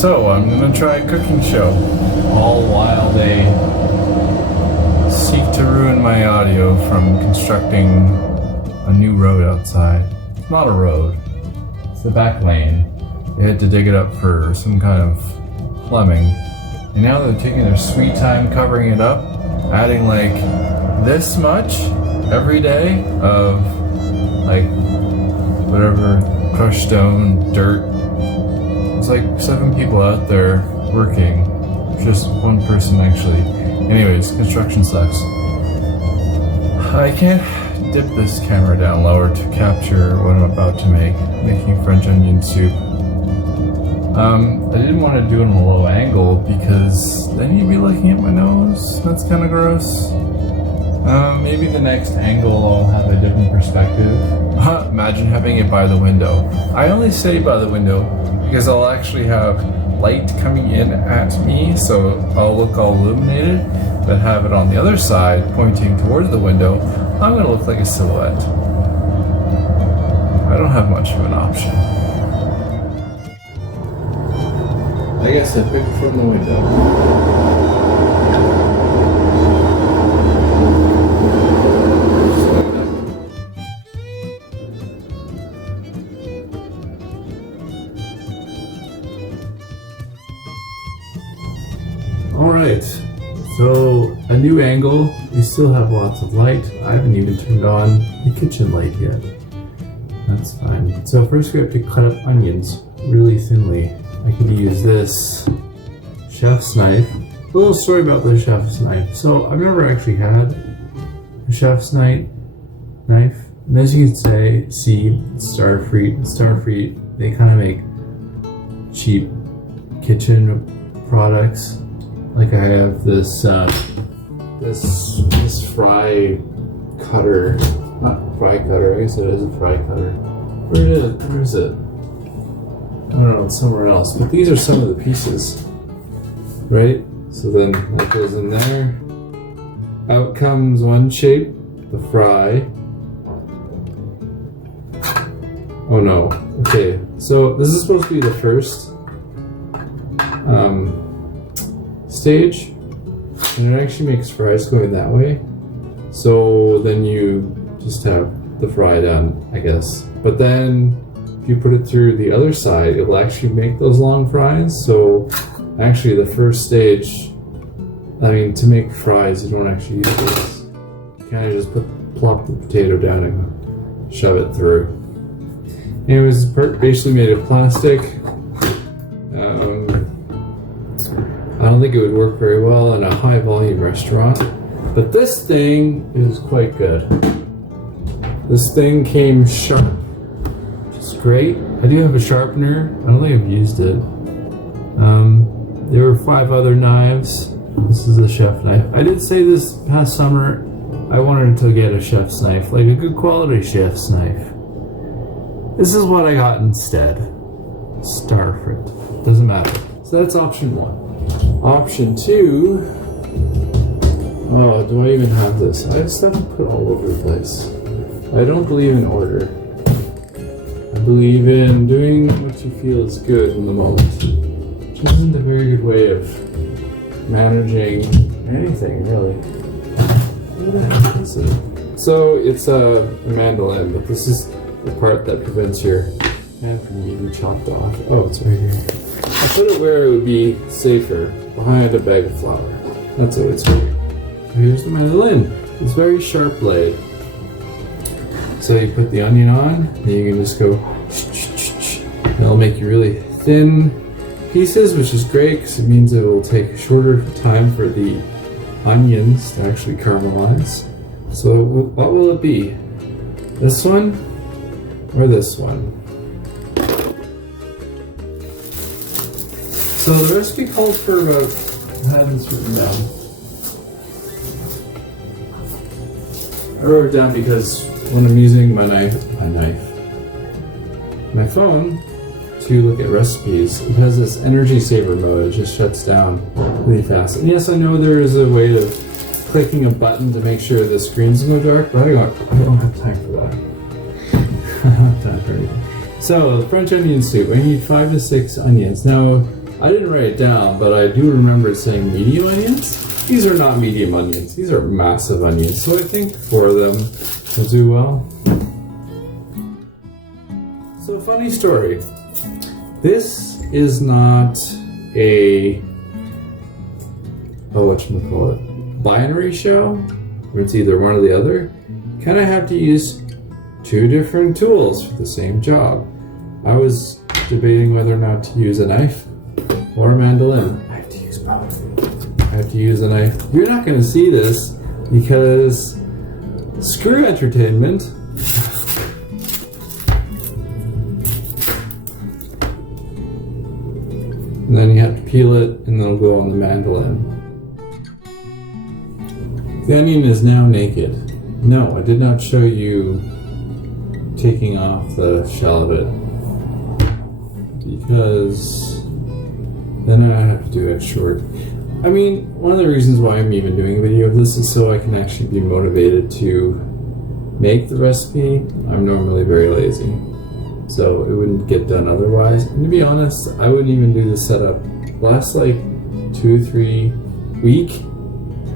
So I'm gonna try a cooking show, all while they seek to ruin my audio from constructing a new road outside. It's not a road, it's the back lane. They had to dig it up for some kind of plumbing. And now they're taking their sweet time covering it up, adding like this much every day of like whatever, crushed stone, dirt. There's like 7 people out there working, just one person actually. Anyways, construction sucks. I can't dip this camera down lower to capture what I'm about to make, making French onion soup. I didn't want to do it on a low angle because then you'd be looking at my nose. That's kind of gross. Maybe the next angle I'll have a different perspective. Imagine having it by the window. I only say by the window because I'll actually have light coming in at me, so I'll look all illuminated, but have it on the other side pointing towards the window, I'm going to look like a silhouette. I don't have much of an option. I guess I picked from the window. Alright, so a new angle. We still have lots of light. I haven't even turned on the kitchen light yet. That's fine. So first we have to cut up onions really thinly. I could use this chef's knife. A little story about the chef's knife. So I've never actually had a chef's knife. And as you can see Starfleet, they kind of make cheap kitchen products. Like I have this this fry cutter, not fry cutter. I guess it is a fry cutter. Where is it? I don't know. It's somewhere else. But these are some of the pieces, right? So then that goes in there. Out comes one shape, the fry. Oh no. Okay. So this is supposed to be the first stage, and it actually makes fries going that way. So then you just have the fry done, I guess. But then if you put it through the other side, it'll actually make those long fries. So actually the first stage, I mean, to make fries, you don't actually use this. You kind of just plop the potato down and shove it through. Anyways, it's basically made of plastic. I don't think it would work very well in a high volume restaurant, but this thing is quite good. This thing came sharp, which is great. I do have a sharpener. I don't think I've used it. There were 5 other knives. This is a chef knife. I did say this past summer I wanted to get a chef's knife, like a good quality chef's knife. This is what I got instead. Starfrit. Doesn't matter. So that's option 1. Option 2. Oh, do I even have this? I have stuff put all over the place. I don't believe in order. I believe in doing what you feel is good in the moment, which isn't a very good way of managing anything, really. What the heck is it? So it's a mandolin, but this is the part that prevents your hand from being chopped off. Oh, it's right here. I put it where it would be safer, behind a bag of flour. That's always weird. Here's the mandolin. It's a very sharp blade. So you put the onion on, and you can just go it'll make you really thin pieces, which is great because it means it will take a shorter time for the onions to actually caramelize. So what will it be? This one or this one? So the recipe calls for about, I have this written down. I wrote it down because when I'm using my phone to look at recipes, it has this energy saver mode. It just shuts down really fast. And yes, I know there is a way of clicking a button to make sure the screens go dark, but I don't have time for that. I don't have time for anything. So, French onion soup. I need 5 to 6 onions. Now, I didn't write it down, but I do remember saying medium onions. These are not medium onions. These are massive onions. So I think 4 of them will do well. So funny story. This is not a whatchamacallit, binary show, where it's either one or the other. You kind of have to use 2 different tools for the same job. I was debating whether or not to use a knife or a mandolin. I have to use both. I have to use a knife. You're not going to see this because screw entertainment. And then you have to peel it and then it'll go on the mandolin. The onion is now naked. No, I did not show you taking off the shell of it, because then I have to do extra work. I mean, one of the reasons why I'm even doing a video of this is so I can actually be motivated to make the recipe. I'm normally very lazy, so it wouldn't get done otherwise. And to be honest, I wouldn't even do the setup. Last like 2-3 weeks.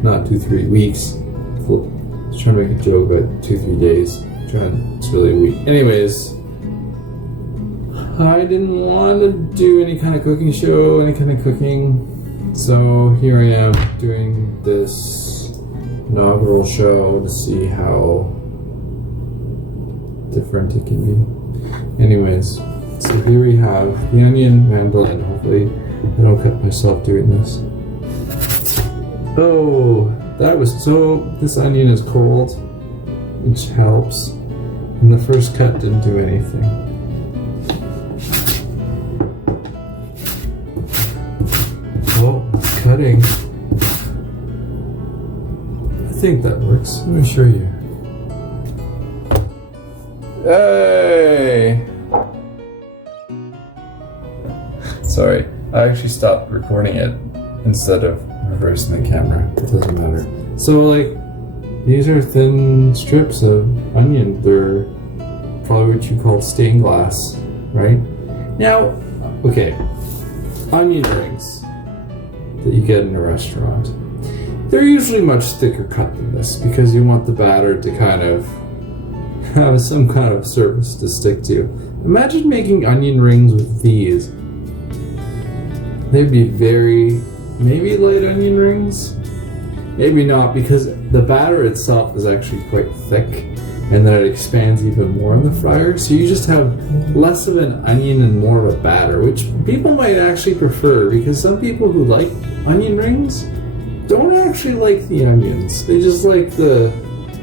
I was trying to make a joke about 2-3 days. It's really a week. Anyways, I didn't want to do any kind of cooking show, any kind of cooking. So here I am doing this inaugural show to see how different it can be. Anyways, so here we have the onion mandolin. Hopefully I don't cut myself doing this. Oh, this onion is cold, which helps. And the first cut didn't do anything. Oh, it's cutting. I think that works. Let me show you. Hey! Sorry, I actually stopped recording it instead of reversing the camera. It doesn't matter. So like, these are thin strips of onion. They're probably what you call stained glass, right? Now, okay, onion rings that you get in a restaurant, they're usually much thicker cut than this because you want the batter to kind of have some kind of surface to stick to. Imagine making onion rings with these. They'd be maybe light onion rings? Maybe not, because the batter itself is actually quite thick, and then it expands even more in the fryer, so you just have less of an onion and more of a batter, which people might actually prefer, because some people who like onion rings don't actually like the onions. They just like the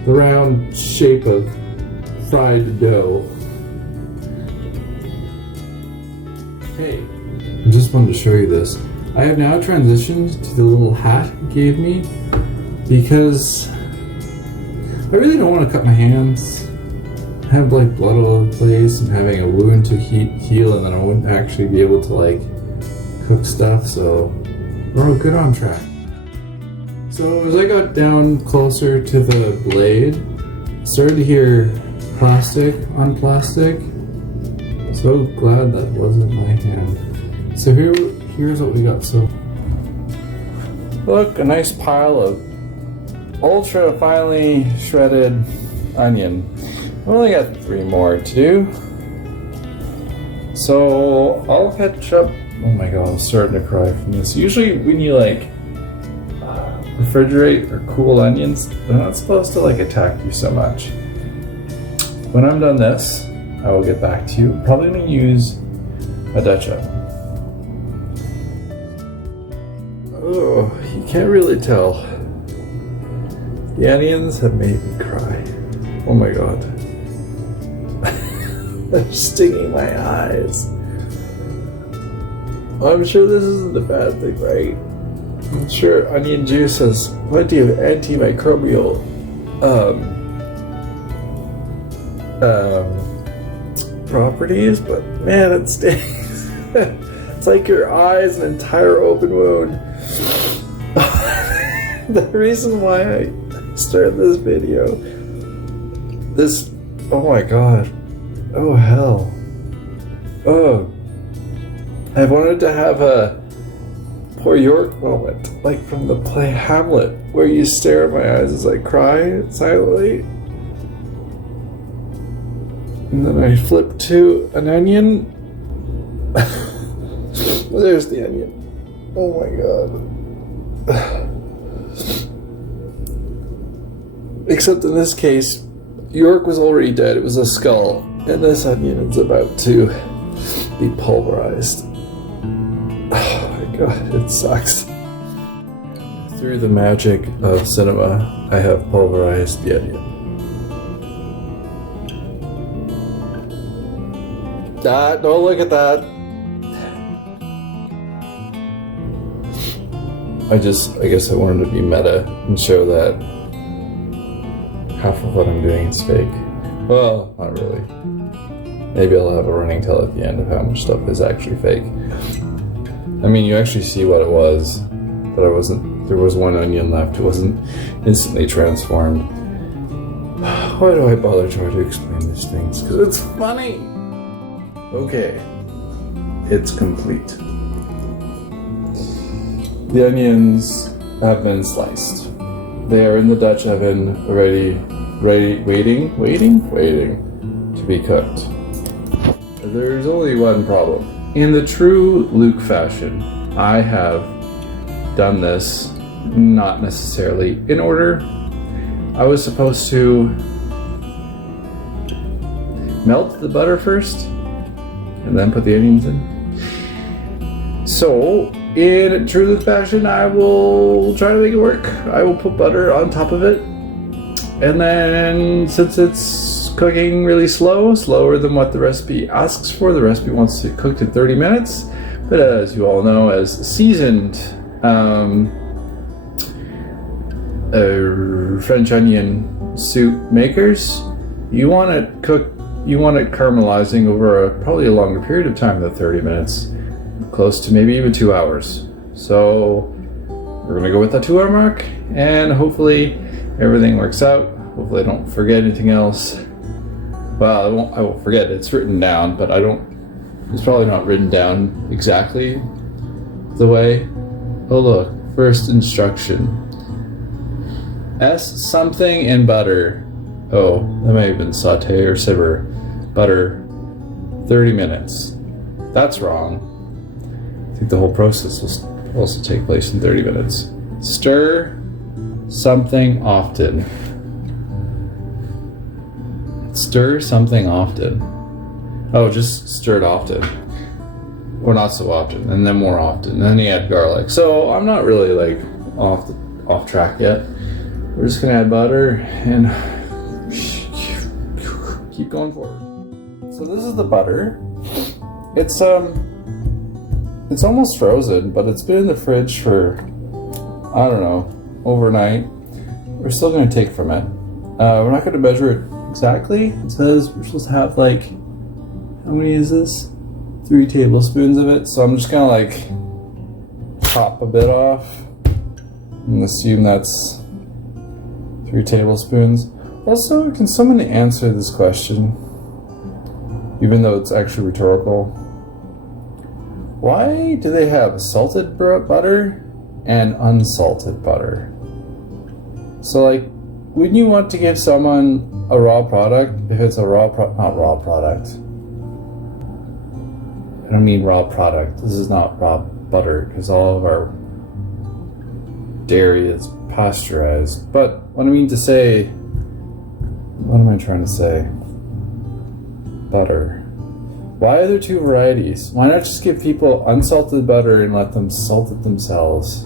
round shape of fried dough. Hey, I just wanted to show you this. I have now transitioned to the little hat he gave me because I really don't want to cut my hands. I have like blood all over the place and having a wound to heal, and then I wouldn't actually be able to like cook stuff, so we're good on track. So as I got down closer to the blade, I started to hear plastic on plastic. So glad that wasn't my hand. So here's what we got. So look, a nice pile of ultra finely shredded onion. I've only got 3 more to do. So I'll catch up. Oh my god, I'm starting to cry from this. Usually when you like refrigerate or cool onions, they're not supposed to like attack you so much. When I'm done this, I will get back to you. Probably gonna use a Dutch oven. Oh, you can't really tell. The onions have made me cry. Oh my god. They're stinging my eyes. I'm sure this isn't a bad thing, right? I'm sure onion juice has plenty of antimicrobial properties, but man, it stings. It's like your eye is an entire open wound. The reason why I started this video, oh my god, oh hell, oh, I wanted to have a poor York moment, like from the play Hamlet, where you stare at my eyes as I cry silently. And then I flip to an onion. There's the onion. Oh my god. Except in this case, York was already dead. It was a skull. And this onion is about to be pulverized. Oh my god, it sucks. Through the magic of cinema, I have pulverized the onion. Don't look at that. I guess I wanted to be meta and show that half of what I'm doing is fake. Well, not really. Maybe I'll have a running tell at the end of how much stuff is actually fake. I mean, you actually see what it was, but there was one onion left. It wasn't instantly transformed. Why do I bother trying to explain these things? Because it's funny! Okay. It's complete. The onions have been sliced. They are in the Dutch oven, waiting to be cooked. There's only one problem. In the true Luke fashion, I have done this not necessarily in order. I was supposed to melt the butter first and then put the onions in. So, in true Luke fashion, I will try to make it work. I will put butter on top of it. And then, since it's cooking really slower than what the recipe asks for, the recipe wants it cooked in 30 minutes. But as you all know, as seasoned French onion soup makers, you want it caramelizing over probably a longer period of time than 30 minutes. Close to maybe even 2 hours. So we're gonna go with that 2 hour mark, and hopefully everything works out. Hopefully I don't forget anything else. Well, I won't forget. It's written down, but it's probably not written down exactly the way. Oh look, first instruction. S something in butter. Oh, that may have been saute or simmer. Butter, 30 minutes. That's wrong. I think the whole process will also take place in 30 minutes. Stir something often. Stir something often. Oh, just stir it often. Or not so often, and then more often. And then you add garlic. So I'm not really like off track yet. We're just gonna add butter and keep going forward. So this is the butter. It's almost frozen, but it's been in the fridge for, I don't know, overnight. We're still gonna take from it. We're not gonna measure it exactly. It says we're supposed to have like, how many is this? 3 tablespoons of it. So I'm just gonna like chop a bit off and assume that's 3 tablespoons. Also, can someone answer this question? Even though it's actually rhetorical. Why do they have salted butter and unsalted butter? So like, wouldn't you want to give someone a raw product if it's a not raw product? I don't mean raw product. This is not raw butter because all of our dairy is pasteurized. But what I mean to say, what am I trying to say? Butter. Why are there 2 varieties? Why not just give people unsalted butter and let them salt it themselves?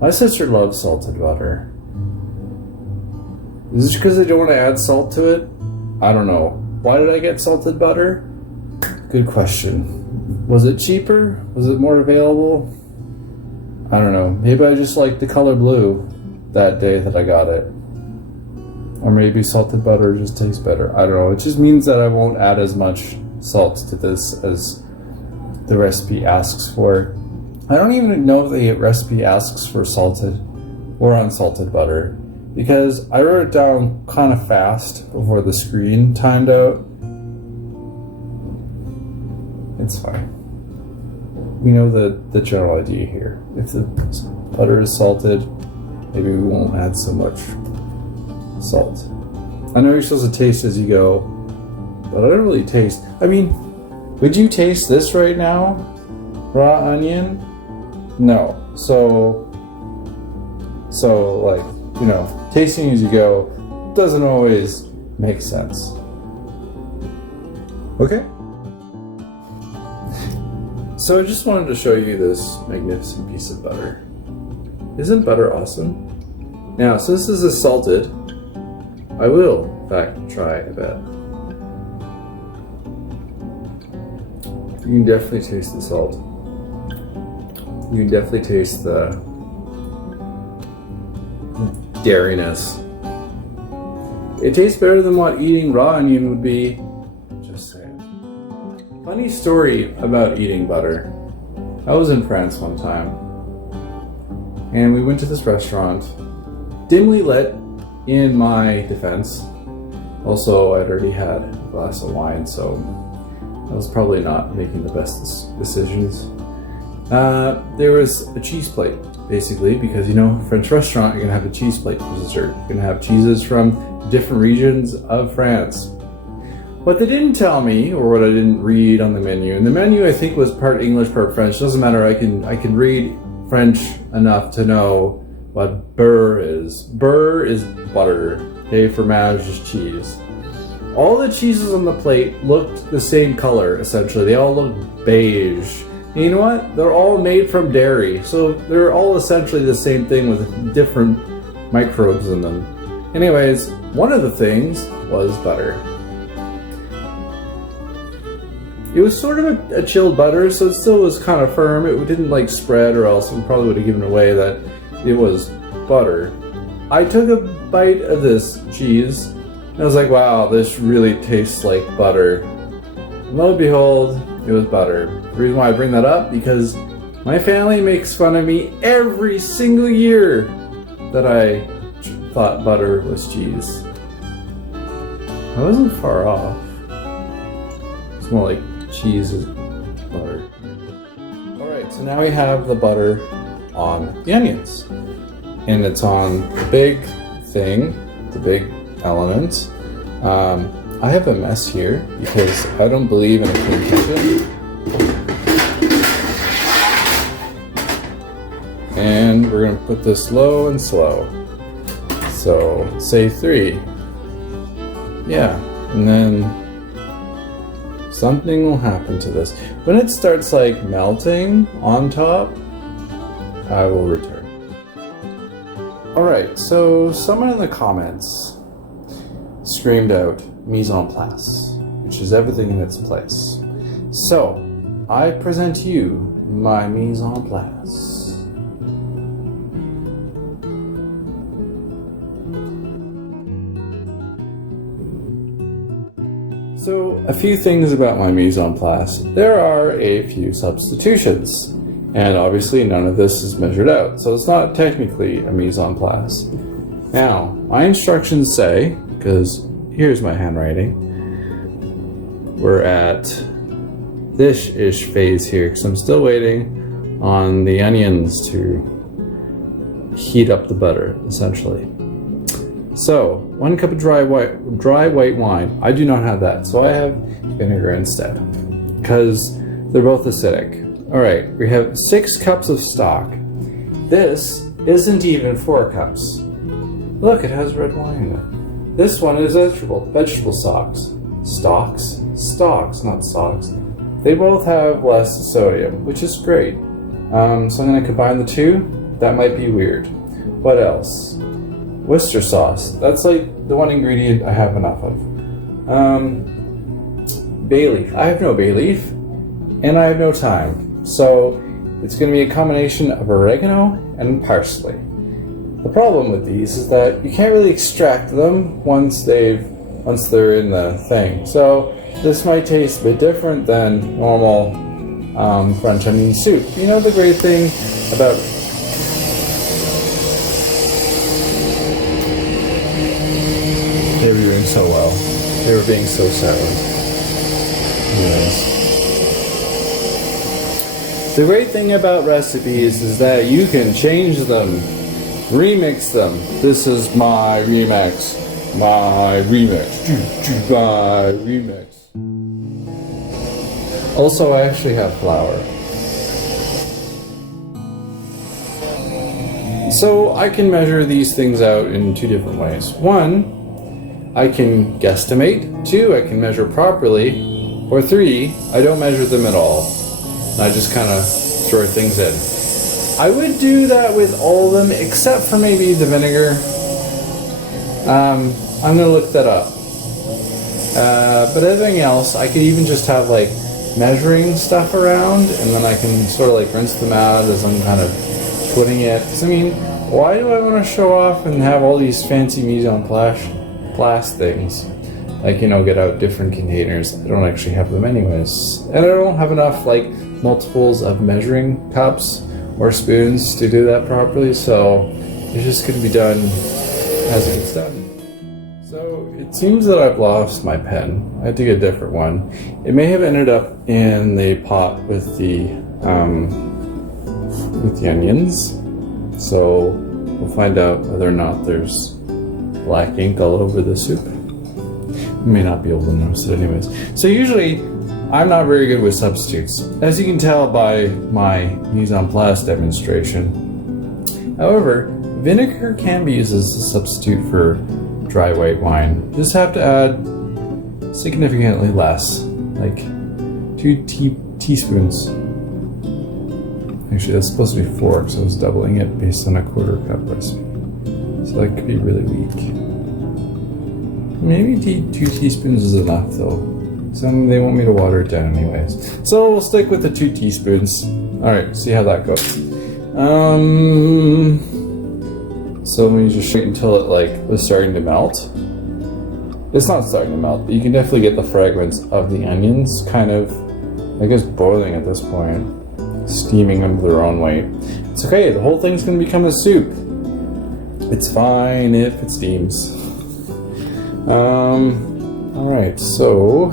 My sister loves salted butter. Is it because they don't want to add salt to it? I don't know. Why did I get salted butter? Good question. Was it cheaper? Was it more available? I don't know. Maybe I just liked the color blue that day that I got it. Or maybe salted butter just tastes better. I don't know. It just means that I won't add as much salt to this as the recipe asks for. I don't even know if the recipe asks for salted or unsalted butter, because I wrote it down kind of fast before the screen timed out. It's fine. we know the general idea here. If the butter is salted, maybe we won't add so much salt. I know you're supposed to taste as you go, but I don't really taste. I mean, would you taste this right now? Raw onion? No. So like, you know, tasting as you go doesn't always make sense. Okay? So I just wanted to show you this magnificent piece of butter. Isn't butter awesome? Now, since this is salted, I will, in fact, try a bit. You can definitely taste the salt. You can definitely taste the dairiness. It tastes better than what eating raw onion would be. Just saying. Funny story about eating butter. I was in France one time, and we went to this restaurant, dimly lit in my defense. Also, I'd already had a glass of wine, so I was probably not making the best decisions. There was a cheese plate, basically, because, you know, French restaurant, you're gonna have a cheese plate for dessert. You're gonna have cheeses from different regions of France. What they didn't tell me, or what I didn't read on the menu, and the menu I think was part English, part French. Doesn't matter. I can read French enough to know what beurre is. Beurre is butter. Okay, fromage is cheese. All the cheeses on the plate looked the same color, essentially. They all looked beige. And you know what? They're all made from dairy, so they're all essentially the same thing with different microbes in them. Anyways, one of the things was butter. It was sort of a chilled butter, so it still was kind of firm. It didn't like spread, or else we probably would have given away that it was butter. I took a bite of this cheese, and I was like, wow, this really tastes like butter. And lo and behold, it was butter. The reason why I bring that up, because my family makes fun of me every single year that I thought butter was cheese. I wasn't far off. It's more like cheese is butter. Alright, so now we have the butter on the onions. And it's on the big thing, the big element. I have a mess here because I don't believe in a clean kitchen. And we're gonna put this low and slow. So say 3. Yeah, and then something will happen to this. When it starts like melting on top, I will return. Alright, so someone in the comments screamed out mise en place, which is everything in its place. So, I present to you my mise en place. So, a few things about my mise en place. There are a few substitutions, and obviously none of this is measured out, so it's not technically a mise en place. Now, my instructions say, because here's my handwriting, we're at this-ish phase here, because I'm still waiting on the onions to heat up the butter, essentially. So, 1 cup of dry white wine. I do not have that, so I have vinegar instead, because they're both acidic. Alright, we have 6 cups of stock. This isn't even 4 cups. Look, it has red wine in it. This one is vegetable stocks. Stalks, not stalks. They both have less sodium, which is great. So I'm going to combine the two. That might be weird. What else? Worcester sauce. That's like the one ingredient I have enough of. Bay leaf. I have no bay leaf, and I have no time. So it's going to be a combination of oregano and parsley. The problem with these is that you can't really extract them once they're in the thing. So this might taste a bit different than normal French onion soup. You know the great thing about they were doing so well. They were being so silent. Yes. The great thing about recipes is that you can change them, remix them. This is my remix. My remix. My remix. Also, I actually have flour. So I can measure these things out in two different ways. One, I can guesstimate. Two, I can measure properly. Or three, I don't measure them at all. I just kind of throw things in. I would do that with all of them except for maybe the vinegar. I'm gonna look that up. But everything else, I could even just have like measuring stuff around, and then I can sort of like rinse them out as I'm kind of putting it. 'Cause I mean, why do I want to show off and have all these fancy mise en place things? Like, you know, get out different containers. I don't actually have them anyways. And I don't have enough like multiples of measuring cups or spoons to do that properly, so it's just gonna be done as it gets done. So it seems that I've lost my pen. I had to get a different one. It may have ended up in the pot with the onions. So we'll find out whether or not there's black ink all over the soup. You may not be able to notice it anyways. So usually I'm not very good with substitutes, as you can tell by my mise en place demonstration. However, vinegar can be used as a substitute for dry white wine. You just have to add significantly less, like 2 teaspoons. Actually, that's supposed to be 4, because I was doubling it based on a 1/4 cup recipe. So that could be really weak. Maybe 2 teaspoons is enough though. They want me to water it down anyways. So we'll stick with the 2 teaspoons. Alright, see how that goes. So when you just wait until it like was starting to melt. It's not starting to melt, but you can definitely get the fragments of the onions kind of, I guess, boiling at this point. Steaming under their own weight. It's okay, the whole thing's gonna become a soup. It's fine if it steams. Alright, so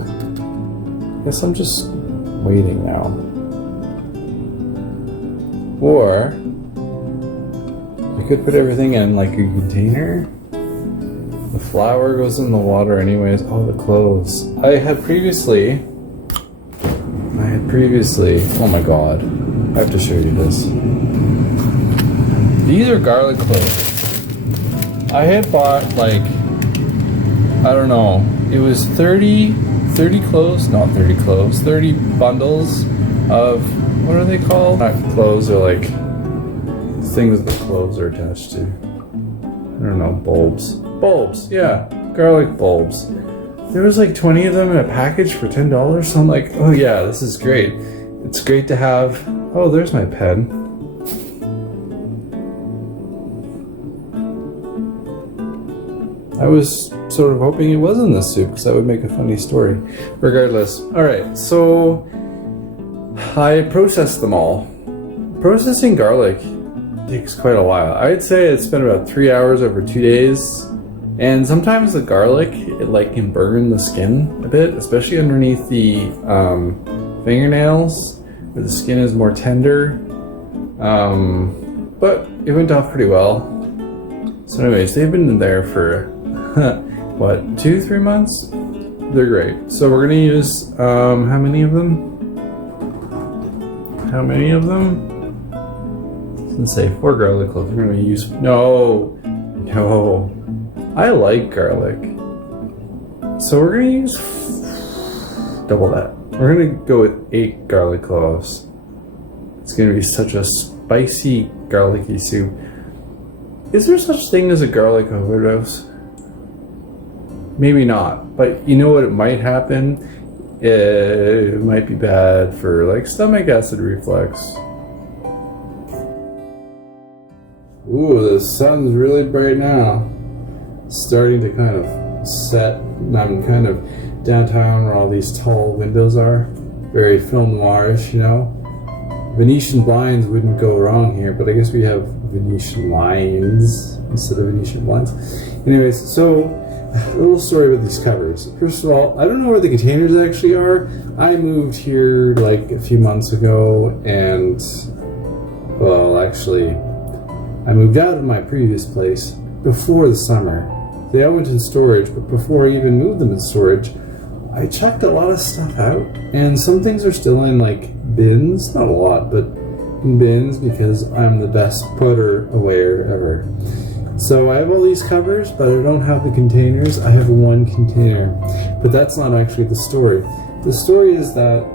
I guess I'm just waiting now. Or I could put everything in like a container. The flour goes in the water anyways. Oh, the cloves. I had previously, oh my god, I have to show you this. These are garlic cloves. I had bought like, I don't know, it was 30 cloves, not 30 cloves, 30 bundles of, what are they called? Not cloves, they're like things that the cloves are attached to. I don't know, bulbs. Bulbs, yeah, garlic bulbs. There was like 20 of them in a package for $10, so I'm like, oh yeah, this is great. It's great to have, oh, there's my pen. I was sort of hoping it was in this soup because that would make a funny story. Regardless, alright, so I processed them all. Processing garlic takes quite a while. I'd say it's been about 3 hours over 2 days. And sometimes the garlic, it like can burn the skin a bit, especially underneath the fingernails, where the skin is more tender. But it went off pretty well. So anyways, they've been in there for, what, 2-3 months? They're great. So we're gonna use, how many of them? How many of them? Let's say 4 garlic cloves. We're gonna use, no. I like garlic. So we're gonna use double that. We're gonna go with 8 garlic cloves. It's gonna be such a spicy, garlicky soup. Is there such thing as a garlic overdose? Maybe not, but you know what, it might happen? It might be bad for like stomach acid reflux. Ooh, the sun's really bright now. Starting to kind of set. I'm kind of downtown where all these tall windows are. Very film noirish, you know. Venetian blinds wouldn't go wrong here, but I guess we have Venetian lines instead of Venetian blinds. Anyways, so a little story about these covers. First of all, I don't know where the containers actually are. I moved here like a few months ago, and well, actually, I moved out of my previous place before the summer. They all went in storage, but before I even moved them in storage, I checked a lot of stuff out, and some things are still in like bins, not a lot, but in bins because I'm the best putter awayer ever. So I have all these covers, but I don't have the containers. I have one container, but that's not actually the story. The story is that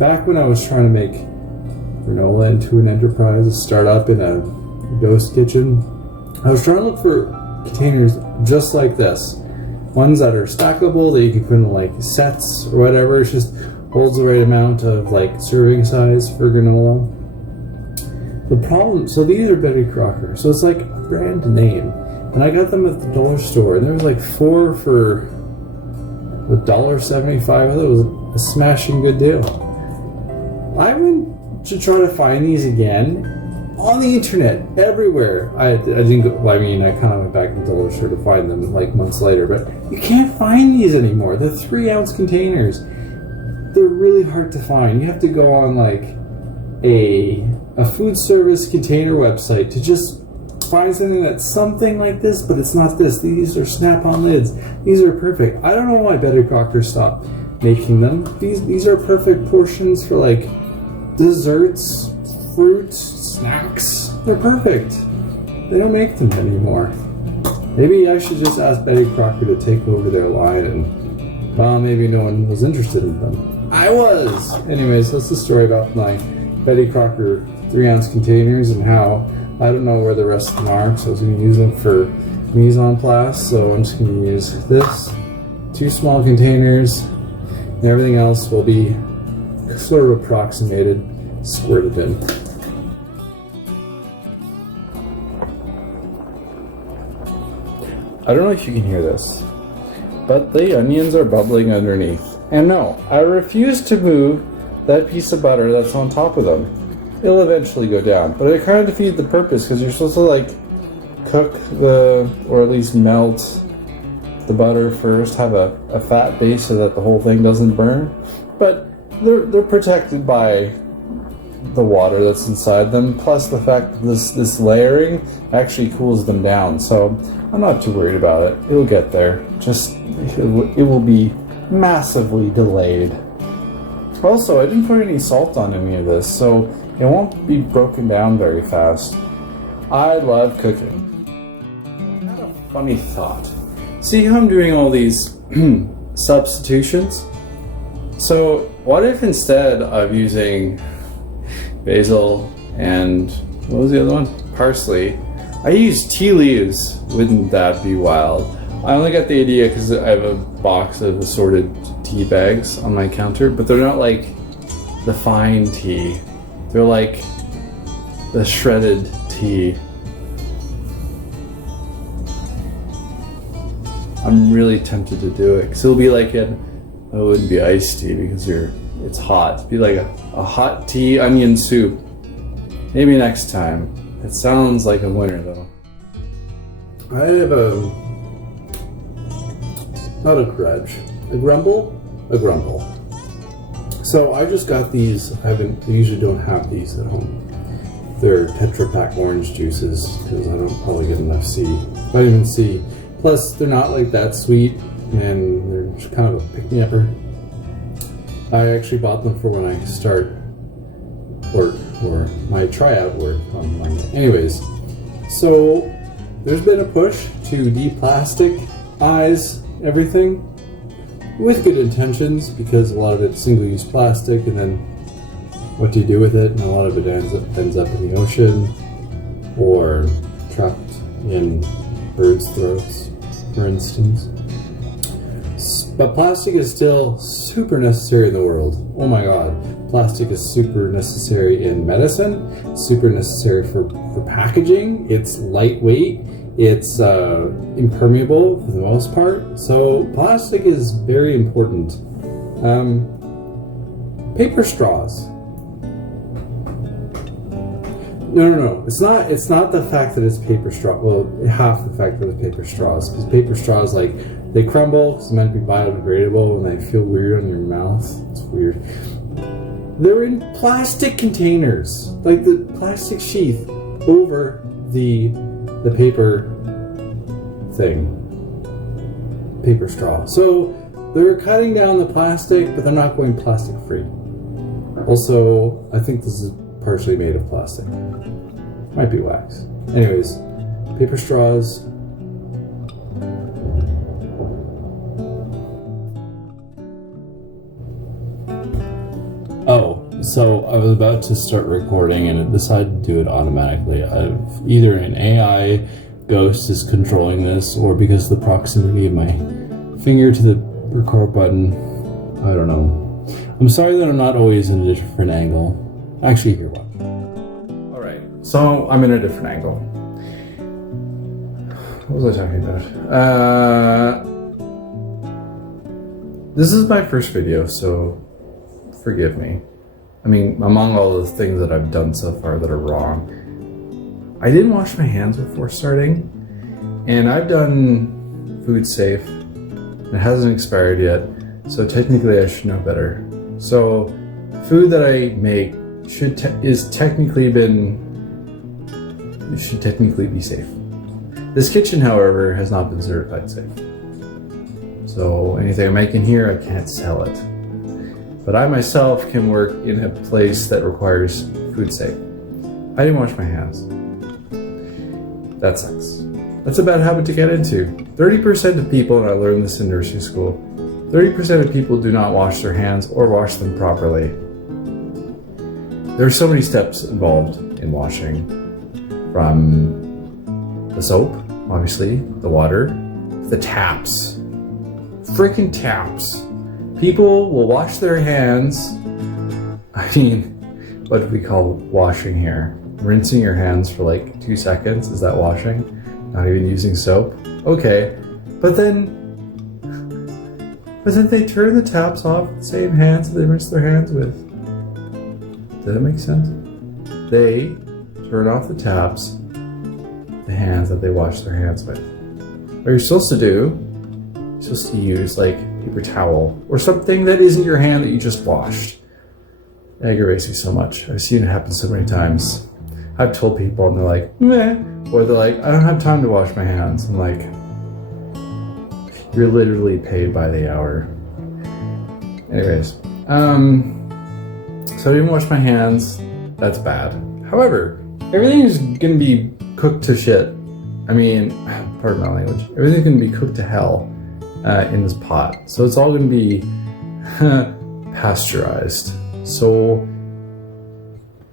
back when I was trying to make granola into an enterprise, a startup in a ghost kitchen, I was trying to look for containers just like this. Ones that are stackable, that you can put in like sets or whatever. It just holds the right amount of like serving size for granola. The problem, so these are Betty Crocker, so it's like a brand name. And I got them at the dollar store, and there was like 4 for $1.75. I thought it was a smashing good deal. I went to try to find these again on the internet, everywhere. I didn't go, I mean, I kind of went back to the dollar store to find them like months later, but you can't find these anymore. They're 3-ounce containers. They're really hard to find. You have to go on like a food service container website to just find something that's something like this, but it's not this. These are snap-on lids. These are perfect. I don't know why Betty Crocker stopped making them. These are perfect portions for like desserts, fruits, snacks. They're perfect. They don't make them anymore. Maybe I should just ask Betty Crocker to take over their line, and well, maybe no one was interested in them. I was! Anyways, that's the story about my Betty Crocker 3-ounce containers and how I don't know where the rest of them are, so I was going to use them for mise en place. So I'm just going to use this, 2 small containers, and everything else will be sort of approximated, squirted in. I don't know if you can hear this, but the onions are bubbling underneath. And no, I refuse to move that piece of butter that's on top of them. It'll eventually go down, but it kind of defeats the purpose because you're supposed to like cook or at least melt the butter first, have a fat base so that the whole thing doesn't burn. But they're protected by the water that's inside them, plus the fact that this layering actually cools them down. So I'm not too worried about it. It'll get there. Just it will be massively delayed. Also, I didn't put any salt on any of this, so it won't be broken down very fast. I love cooking. I had a funny thought. See how I'm doing all these substitutions? So what if instead of using basil and what was the other one? Parsley, I use tea leaves? Wouldn't that be wild? I only got the idea because I have a box of assorted tea bags on my counter, but they're not like the fine tea. They're like the shredded tea. I'm really tempted to do it because it'll be like it wouldn't be iced tea because it's hot. It'd be like a hot tea onion soup. Maybe next time. It sounds like a winner though. I have not a grudge, a grumble. So I just got these. I usually don't have these at home. They're Tetra Pak orange juices because I don't probably get enough vitamin C. Plus, they're not like that sweet, and they're just kind of a pick-me-upper. I actually bought them for when I start work or my tryout work on Monday. Anyways, so there's been a push to de-plasticize everything with good intentions because a lot of it's single-use plastic, and then what do you do with it? And a lot of it ends up in the ocean or trapped in birds' throats, for instance. But plastic is still super necessary in the world. Oh my god. Plastic is super necessary in medicine, super necessary for packaging. It's lightweight. It's impermeable for the most part. So plastic is very important. Paper straws. No. It's not. It's not the fact that it's paper straw. Well, half the fact that it's paper straws, because paper straws, like, they crumble because it's meant to be biodegradable, and they feel weird on your mouth. It's weird. They're in plastic containers, like the plastic sheath over the paper thing, paper straw. So they're cutting down the plastic, but they're not going plastic free. Also, I think this is partially made of plastic. Might be wax. Anyways, paper straws. Oh, so I was about to start recording and it decided to do it automatically. Either an AI ghost is controlling this, or because of the proximity of my finger to the record button. I don't know. I'm sorry that I'm not always in a different angle. Actually, here, watch. Alright, so I'm in a different angle. What was I talking about? This is my first video, so forgive me. I mean, among all the things that I've done so far that are wrong, I didn't wash my hands before starting, and I've done food safe. It hasn't expired yet, so technically I should know better. So, food that I make should technically be safe. This kitchen, however, has not been certified safe. So anything I make in here, I can't sell it. But I myself can work in a place that requires food safe. I didn't wash my hands. That sucks. That's a bad habit to get into. 30% of people, and I learned this in nursing school, 30% of people do not wash their hands or wash them properly. There are so many steps involved in washing. From the soap, obviously, the water, the taps. Freaking taps. People will wash their hands. I mean, what do we call washing here? Rinsing your hands for like 2 seconds, is that washing? Not even using soap? Okay, but then they turn the taps off with the same hands that they rinse their hands with. Does that make sense? They turn off the taps, the hands that they wash their hands with. What you're supposed to do, you're supposed to use like paper towel or something that isn't your hand that you just washed. It aggravates me so much. I've seen it happen so many times. I've told people and they're like, meh. Or they're like, I don't have time to wash my hands. I'm like, you're literally paid by the hour. Anyways, so I didn't wash my hands. That's bad. However, everything is gonna be cooked to shit. I mean, pardon my language. Everything's gonna be cooked to hell in this pot. So it's all gonna be pasteurized. So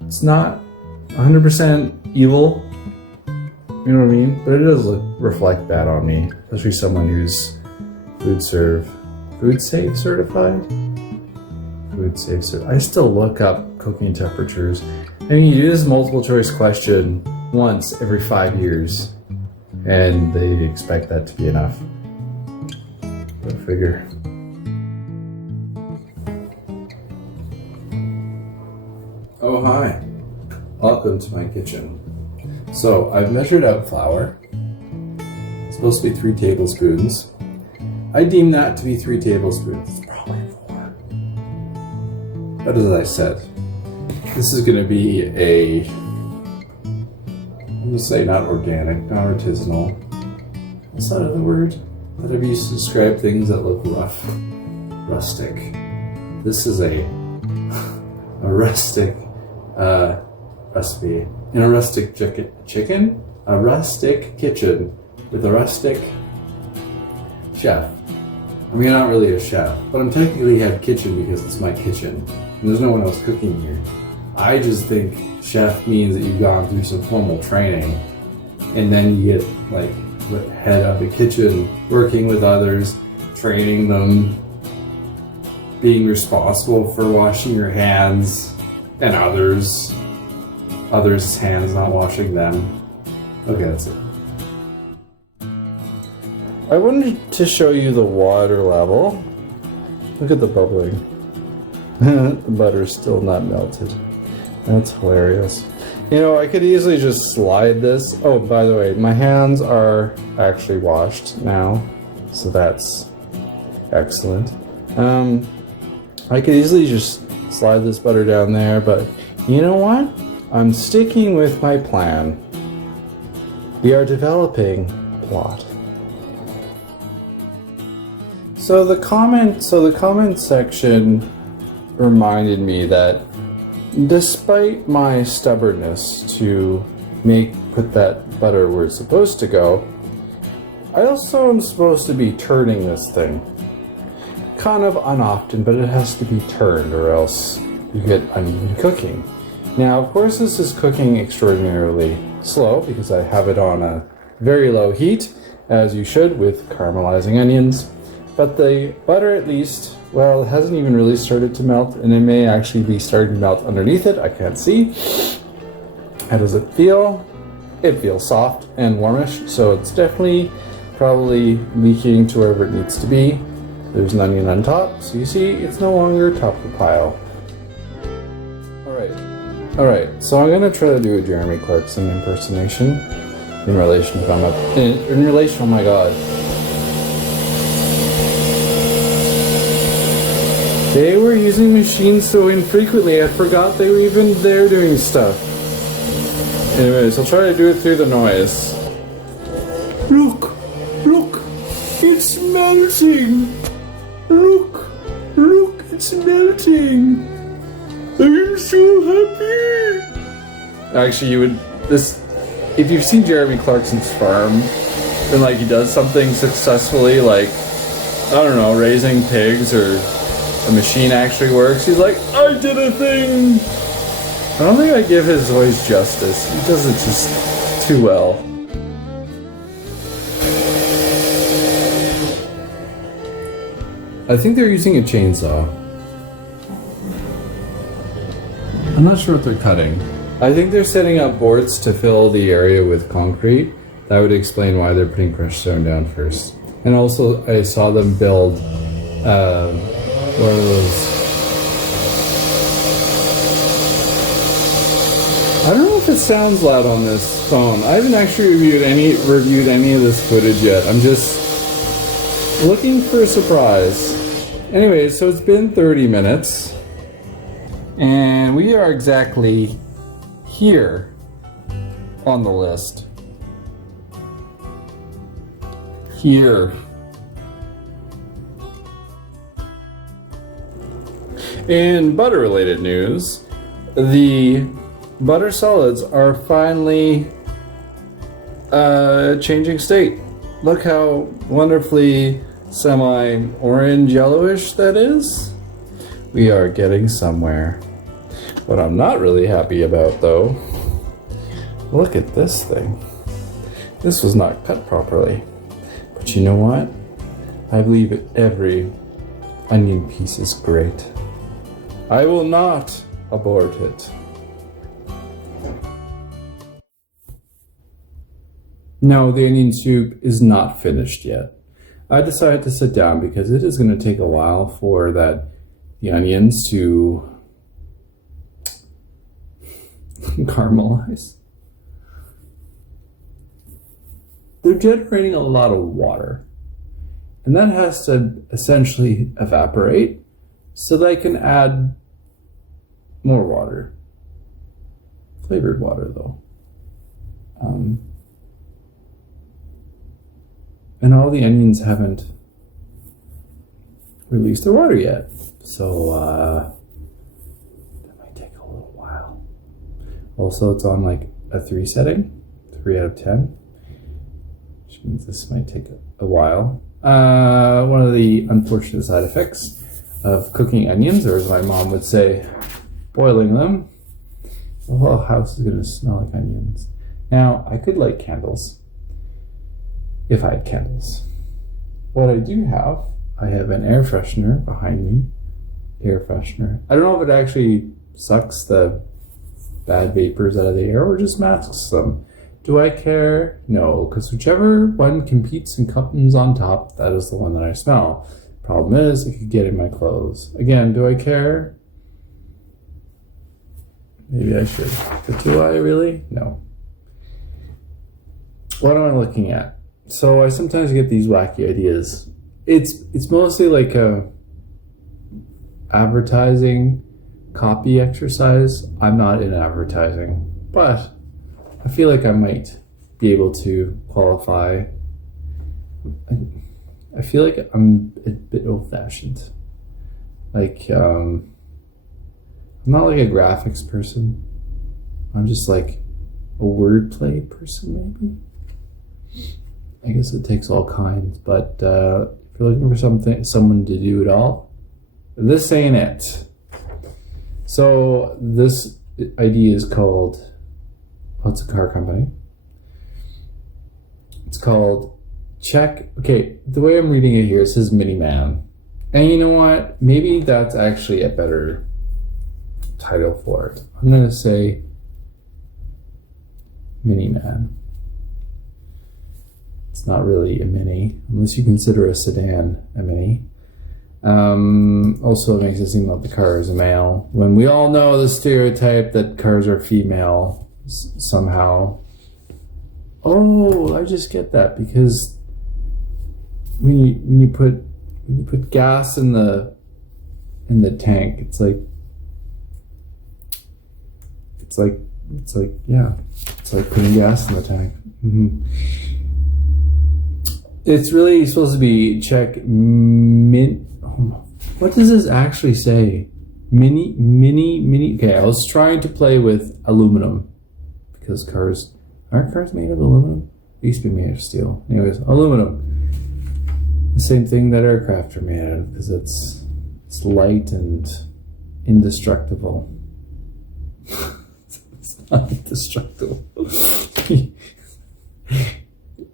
it's not 100% evil. You know what I mean? But it does reflect bad on me, especially someone who's food safe certified. Food safe certified. I still look up cooking temperatures. I mean, you do this multiple choice question once every 5 years, and they expect that to be enough. Go figure. Oh, hi. Welcome to my kitchen. So, I've measured out flour. It's supposed to be 3 tablespoons. I deem that to be 3 tablespoons. It's probably 4. But as I said, this is going to be I'm going to say not organic, not artisanal. What's that other word that I've used to describe things that look rough? Rustic. This is a rustic recipe. In a rustic chicken? A rustic kitchen with a rustic chef. I mean, I'm not really a chef, but I'm technically head kitchen because it's my kitchen and there's no one else cooking here. I just think chef means that you've gone through some formal training and then you get like head of the kitchen, working with others, training them, being responsible for washing your hands and others' hands, not washing them. Okay, that's it. I wanted to show you the water level. Look at the bubbling. The butter's still not melted. That's hilarious. You know, I could easily just slide this. Oh, by the way, my hands are actually washed now, so that's excellent. I could easily just slide this butter down there, but you know what? I'm sticking with my plan. We are developing a plot. So the comment section reminded me that despite my stubbornness to put that butter where it's supposed to go, I also am supposed to be turning this thing. Kind of unoften, but it has to be turned or else you get uneven cooking. Now, of course, this is cooking extraordinarily slow because I have it on a very low heat, as you should with caramelizing onions. But the butter, at least, well, it hasn't even really started to melt, and it may actually be starting to melt underneath it. I can't see. How does it feel? It feels soft and warmish, so it's definitely probably leaking to wherever it needs to be. There's an onion on top, so you see it's no longer top of the pile. Alright, so I'm gonna try to do a Jeremy Clarkson impersonation in relation to oh my god. They were using machines so infrequently, I forgot they were even there doing stuff. Anyways, I'll try to do it through the noise. Look, it's melting. Look, it's melting. I'm so happy. Actually, if you've seen Jeremy Clarkson's farm, and like he does something successfully, like, I don't know, raising pigs or a machine actually works, he's like, I did a thing. I don't think I give his voice justice. He does it just too well. I think they're using a chainsaw. I'm not sure what they're cutting. I think they're setting up boards to fill the area with concrete. That would explain why they're putting crushed stone down first. And also, I saw them build one of those. I don't know if it sounds loud on this phone. I haven't actually reviewed any of this footage yet. I'm just looking for a surprise. Anyway, so it's been 30 minutes. And we are exactly here on the list. Here. In butter-related news, the butter solids are finally changing state. Look how wonderfully semi-orange yellowish that is. We are getting somewhere. What I'm not really happy about, though, look at this thing. This was not cut properly. But you know what? I believe every onion piece is great. I will not abort it. No, the onion soup is not finished yet. I decided to sit down because it is going to take a while for the onions to caramelize. They're generating a lot of water, and that has to essentially evaporate so that I can add more water. Flavored water, though. And all the onions haven't released their water yet. So, that might take a little while. Also, it's on like a 3 setting, 3 out of 10, which means this might take a while. One of the unfortunate side effects of cooking onions, or as my mom would say, boiling them, the whole house is going to smell like onions. Now, I could light candles if I had candles. What I do have, I have an air freshener behind me. Air freshener. I don't know if it actually sucks the bad vapors out of the air or just masks them. Do I care? No, because whichever one competes and comes on top, that is the one that I smell. Problem is, it could get in my clothes. Again, do I care? Maybe I should. But do I really? No. What am I looking at? So I sometimes get these wacky ideas. It's mostly like a advertising copy exercise. I'm not in advertising, but I feel like I might be able to qualify. I feel like I'm a bit old-fashioned. Like, I'm not like a graphics person. I'm just like a wordplay person, maybe. I guess it takes all kinds, but if you're looking for someone to do it all, this ain't it. So this idea is called, well, it's a car company. It's called okay, the way I'm reading it here, it says Miniman. And you know what? Maybe that's actually a better title for it. I'm going to say Miniman. It's not really a mini, unless you consider a sedan a mini. Also, it makes it seem like the car is a male, when we all know the stereotype that cars are female somehow. Oh, I just get that because when you put gas in the tank, it's like putting gas in the tank. Mm-hmm. It's really supposed to be what does this actually say? Mini. Okay, I was trying to play with aluminum because aren't cars made of aluminum? They used to be made of steel. Anyways, aluminum. The same thing that aircraft are made of because it's light and indestructible. It's not indestructible.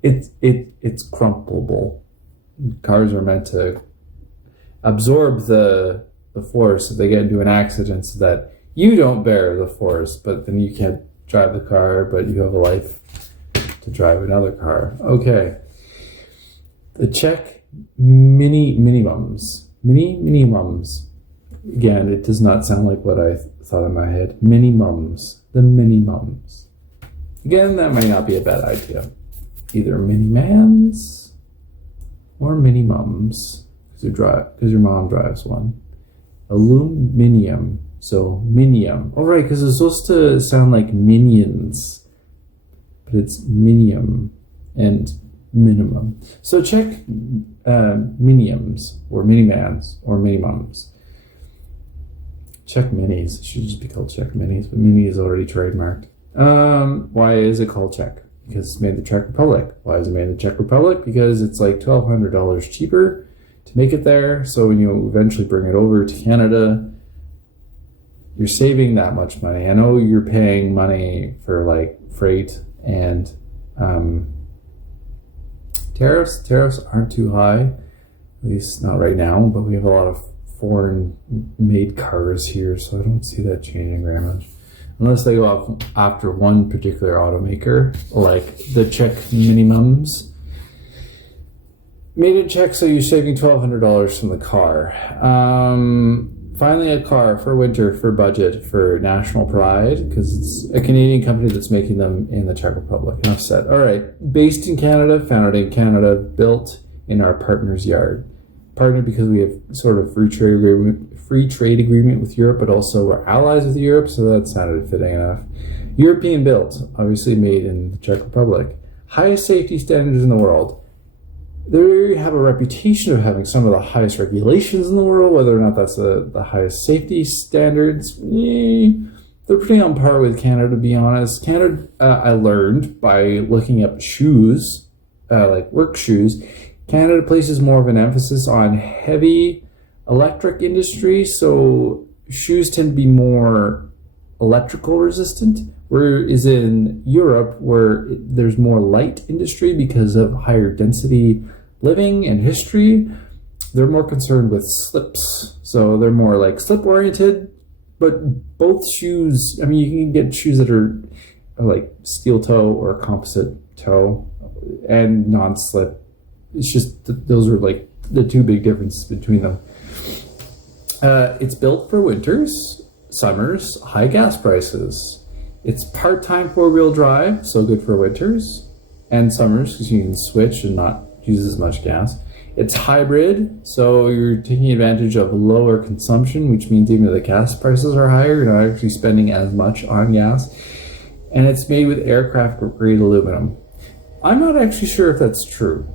It's crumpleable. Cars are meant to absorb the force if they get into an accident so that you don't bear the force, but then you can't drive the car, but you have a life to drive another car. Okay. The Czech minimums. Again, it does not sound like what I thought in my head. Minimums. The minimums. Again, that might not be a bad idea. Either minimans or minimums, because your mom drives one. Aluminium. So minium. Oh, right, because it's supposed to sound like minions, but it's minium and minimum. So check miniums or minimans or minimums. Czech minis. It should just be called Czech minis, but mini is already trademarked. Why is it called Czech? Because it's made in the Czech Republic. Why is it made in the Czech Republic? Because it's like $1,200 cheaper to make it there. So when you eventually bring it over to Canada, you're saving that much money. I know you're paying money for like freight and tariffs. Tariffs aren't too high, at least not right now, but we have a lot of foreign made cars here, so I don't see that changing very much. Unless they go off after one particular automaker, like the Czech minimums. Made in Czech, so you're saving $1,200 from the car. Finally, a car for winter, for budget, for national pride, because it's a Canadian company that's making them in the Czech Republic. Enough said. All right, based in Canada, founded in Canada, built in our partner's yard. Partner because we have sort of free trade agreement with Europe, but also we're allies with Europe, so that sounded fitting enough. European built, obviously made in the Czech Republic. Highest safety standards in the world. They have a reputation of having some of the highest regulations in the world. Whether or not that's the highest safety standards, they're pretty on par with Canada, to be honest. Canada, I learned by looking up shoes, like work shoes, Canada places more of an emphasis on heavy electric industry, so shoes tend to be more electrical resistant, whereas in Europe, where there's more light industry because of higher density living and history, they're more concerned with slips. So they're more like slip oriented, but both shoes, I mean, you can get shoes that are like steel toe or composite toe and non-slip. It's just those are like the two big differences between them. It's built for winters, summers, high gas prices. It's part-time four-wheel drive, so good for winters and summers because you can switch and not use as much gas. It's hybrid, so you're taking advantage of lower consumption, which means even though the gas prices are higher, you're not actually spending as much on gas. And it's made with aircraft-grade aluminum. I'm not actually sure if that's true.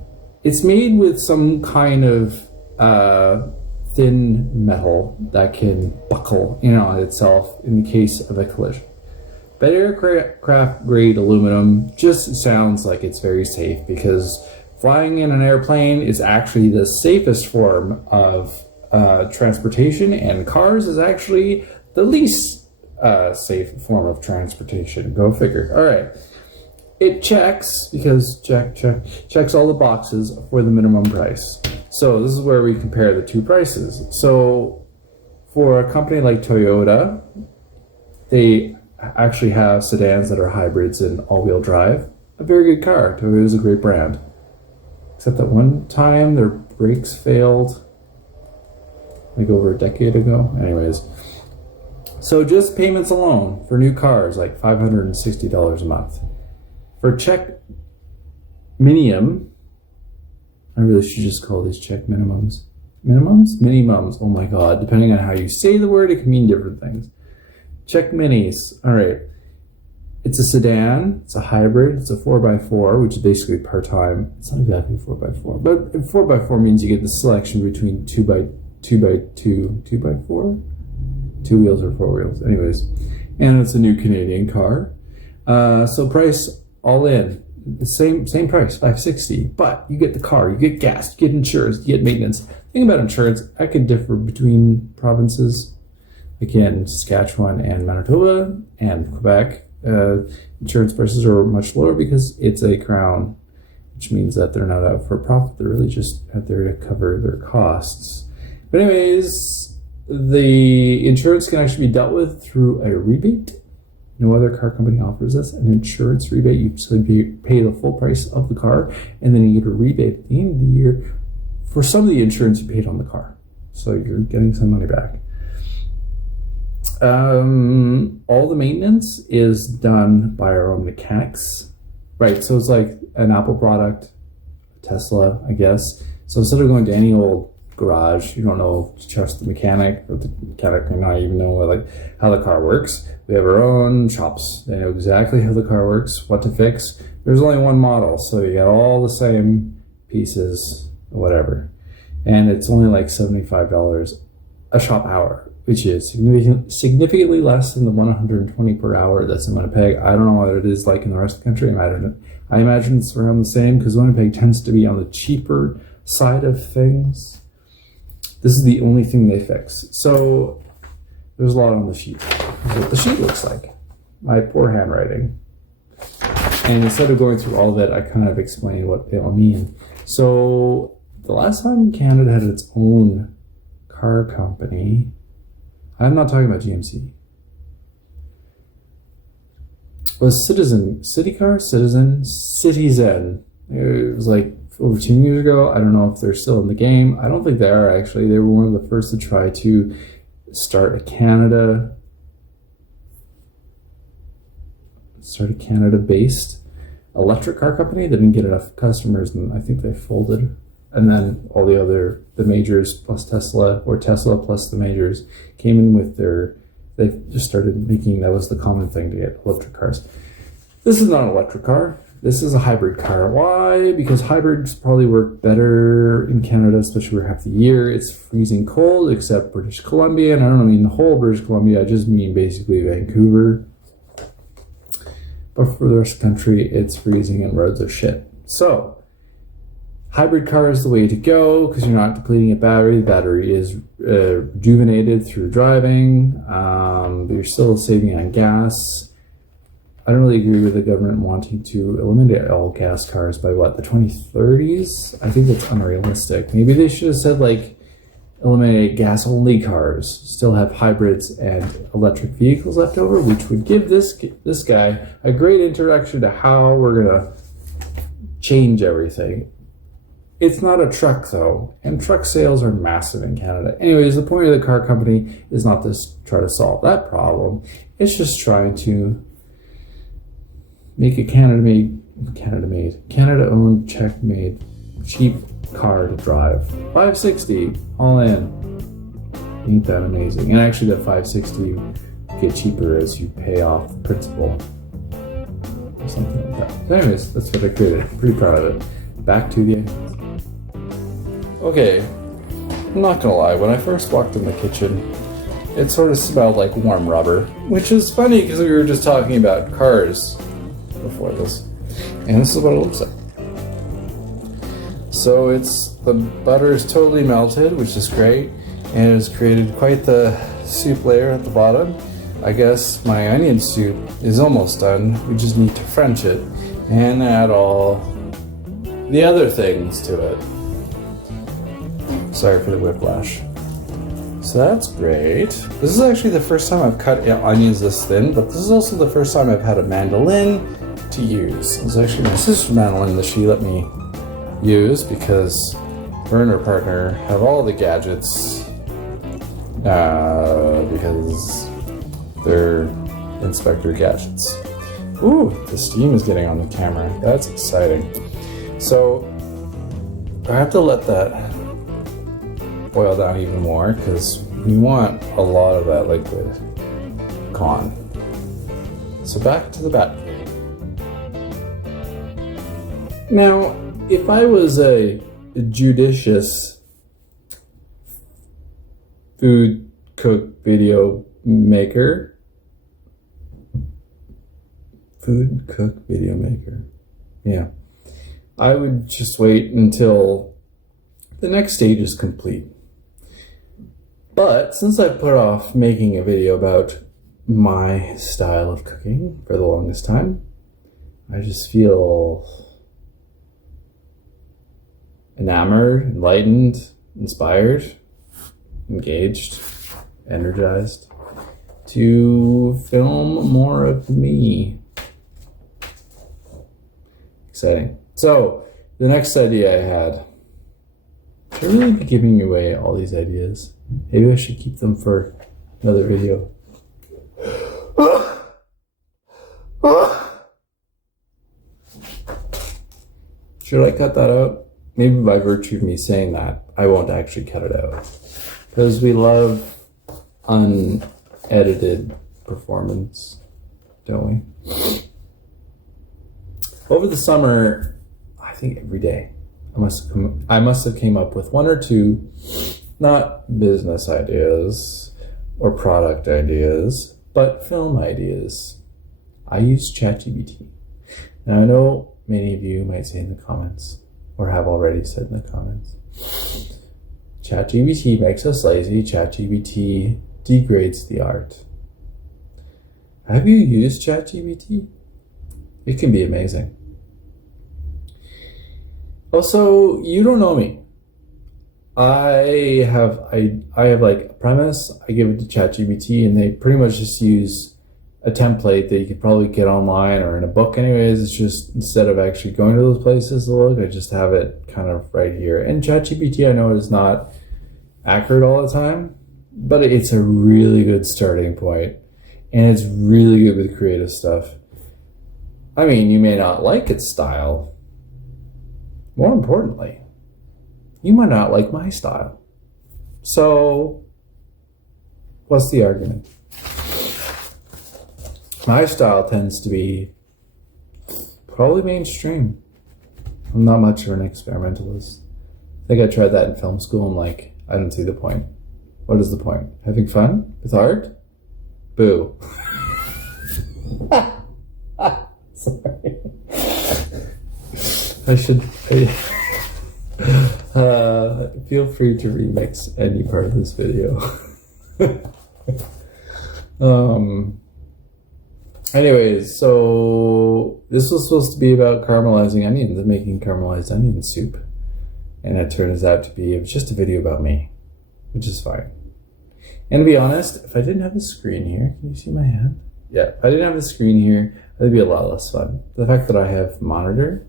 It's made with some kind of thin metal that can buckle in on itself in the case of a collision. But aircraft-grade aluminum just sounds like it's very safe because flying in an airplane is actually the safest form of transportation, and cars is actually the least safe form of transportation. Go figure. All right. It checks, because checks all the boxes for the minimum price. So this is where we compare the two prices. So for a company like Toyota, they actually have sedans that are hybrids and all-wheel drive. A very good car. Toyota is a great brand. Except that one time their brakes failed, like over a decade ago. Anyways, so just payments alone for new cars, like $560 a month. For check minimum, I really should just call these check minimums. Minimums, oh my god. Depending on how you say the word, it can mean different things. Check minis, all right. It's a sedan, it's a hybrid, it's a 4x4, which is basically part-time. It's not exactly 4x4, but 4x4 means you get the selection between 2x4? 2 wheels or 4 wheels, anyways. And it's a new Canadian car. So price all in, the same price, $560, but you get the car, you get gas, you get insurance, you get maintenance. The thing about insurance, that can differ between provinces. Again, Saskatchewan and Manitoba and Quebec. Insurance prices are much lower because it's a crown, which means that they're not out for profit. They're really just out there to cover their costs. But anyways, the insurance can actually be dealt with through a rebate. No other car company offers this. An insurance rebate, you simply pay the full price of the car, and then you get a rebate at the end of the year for some of the insurance you paid on the car. So you're getting some money back. All the maintenance is done by our own mechanics. Right, so it's like an Apple product, Tesla, I guess. So instead of going to any old garage, you don't know to trust the mechanic, or the mechanic may not even know like how the car works. We have our own shops. They know exactly how the car works, what to fix. There's only one model, so you got all the same pieces, whatever. And it's only like $75 a shop hour, which is significantly less than the $120 per hour that's in Winnipeg. I don't know what it is like in the rest of the country. I imagine it's around the same because Winnipeg tends to be on the cheaper side of things. This is the only thing they fix. So there's a lot on the sheet. This is what the sheet looks like. My poor handwriting. And instead of going through all of it, I kind of explained what they all mean. So the last time Canada had its own car company, I'm not talking about GMC, was Citizen. It was like over 2 years ago. I don't know if they're still in the game. I don't think they are, actually. They were one of the first to try to start a Canada-based electric car company. They didn't get enough customers, and I think they folded. And then all the majors plus Tesla, or Tesla plus the majors, came in with they just started making, that was the common thing to get electric cars. This is not an electric car. This is a hybrid car. Why? Because hybrids probably work better in Canada, especially for half the year. It's freezing cold, except British Columbia. And I don't mean the whole British Columbia. I just mean basically Vancouver. But for the rest of the country, it's freezing and roads are shit. So hybrid car is the way to go because you're not depleting a battery. The battery is rejuvenated through driving, but you're still saving on gas. I don't really agree with the government wanting to eliminate all gas cars by the 2030s? I think that's unrealistic. Maybe they should have said eliminate gas-only cars, still have hybrids and electric vehicles left over, which would give this guy a great introduction to how we're gonna change everything. It's not a truck though, and truck sales are massive in Canada. Anyways, the point of the car company is not to try to solve that problem. It's just trying to make a Canada-owned, Czech-made, cheap car to drive. $560 all in. Ain't that amazing? And actually, that $560 get cheaper as you pay off the principal, or something like that. So anyways, that's what I created. I'm pretty proud of it. Back to the onions. Okay, I'm not gonna lie. When I first walked in the kitchen, it sort of smelled like warm rubber, which is funny because we were just talking about cars before this, and this is what it looks like. So the butter is totally melted, which is great, and it has created quite the soup layer at the bottom. I guess my onion soup is almost done. We just need to French it and add all the other things to it. Sorry for the whiplash. So that's great. This is actually the first time I've cut onions this thin, but this is also the first time I've had a mandolin to use. It's actually my sister's mandolin that she let me use because her and her partner have all the gadgets because they're Inspector Gadgets. Ooh, the steam is getting on the camera. That's exciting. So I have to let that boil down even more because we want a lot of that liquid gone. So back to the bat. Now, if I was a judicious food cook video maker, yeah, I would just wait until the next stage is complete. But since I put off making a video about my style of cooking for the longest time, I just feel enamored, enlightened, inspired, engaged, energized to film more of me. Exciting. So, the next idea I had, should I really be giving away all these ideas? Maybe I should keep them for another video. Should I cut that out? Maybe by virtue of me saying that, I won't actually cut it out. Because we love unedited performance, don't we? Over the summer, I think every day, I must have came up with one or two, not business ideas or product ideas, but film ideas. I use ChatGPT. Now I know many of you might say in the comments, or have already said in the comments, ChatGPT makes us lazy, ChatGPT degrades the art. Have you used ChatGPT? It can be amazing. Also, you don't know me. I have like a premise, I give it to ChatGPT, and they pretty much just use a template that you could probably get online or in a book anyways. It's just, instead of actually going to those places to look, I just have it kind of right here. And ChatGPT, I know, is not accurate all the time, but it's a really good starting point, and it's really good with creative stuff. I mean, you may not like its style. More importantly, you might not like my style. So, what's the argument? My style tends to be probably mainstream. I'm not much of an experimentalist. I think I tried that in film school. I'm like, I don't see the point. What is the point? Having fun with art? Boo. Sorry. I should feel free to remix any part of this video. Anyways, so this was supposed to be about caramelizing onions and making caramelized onion soup. And it turns out to be just a video about me, which is fine. And to be honest, if I didn't have the screen here, can you see my hand? Yeah, if I didn't have the screen here, it'd be a lot less fun. The fact that I have monitor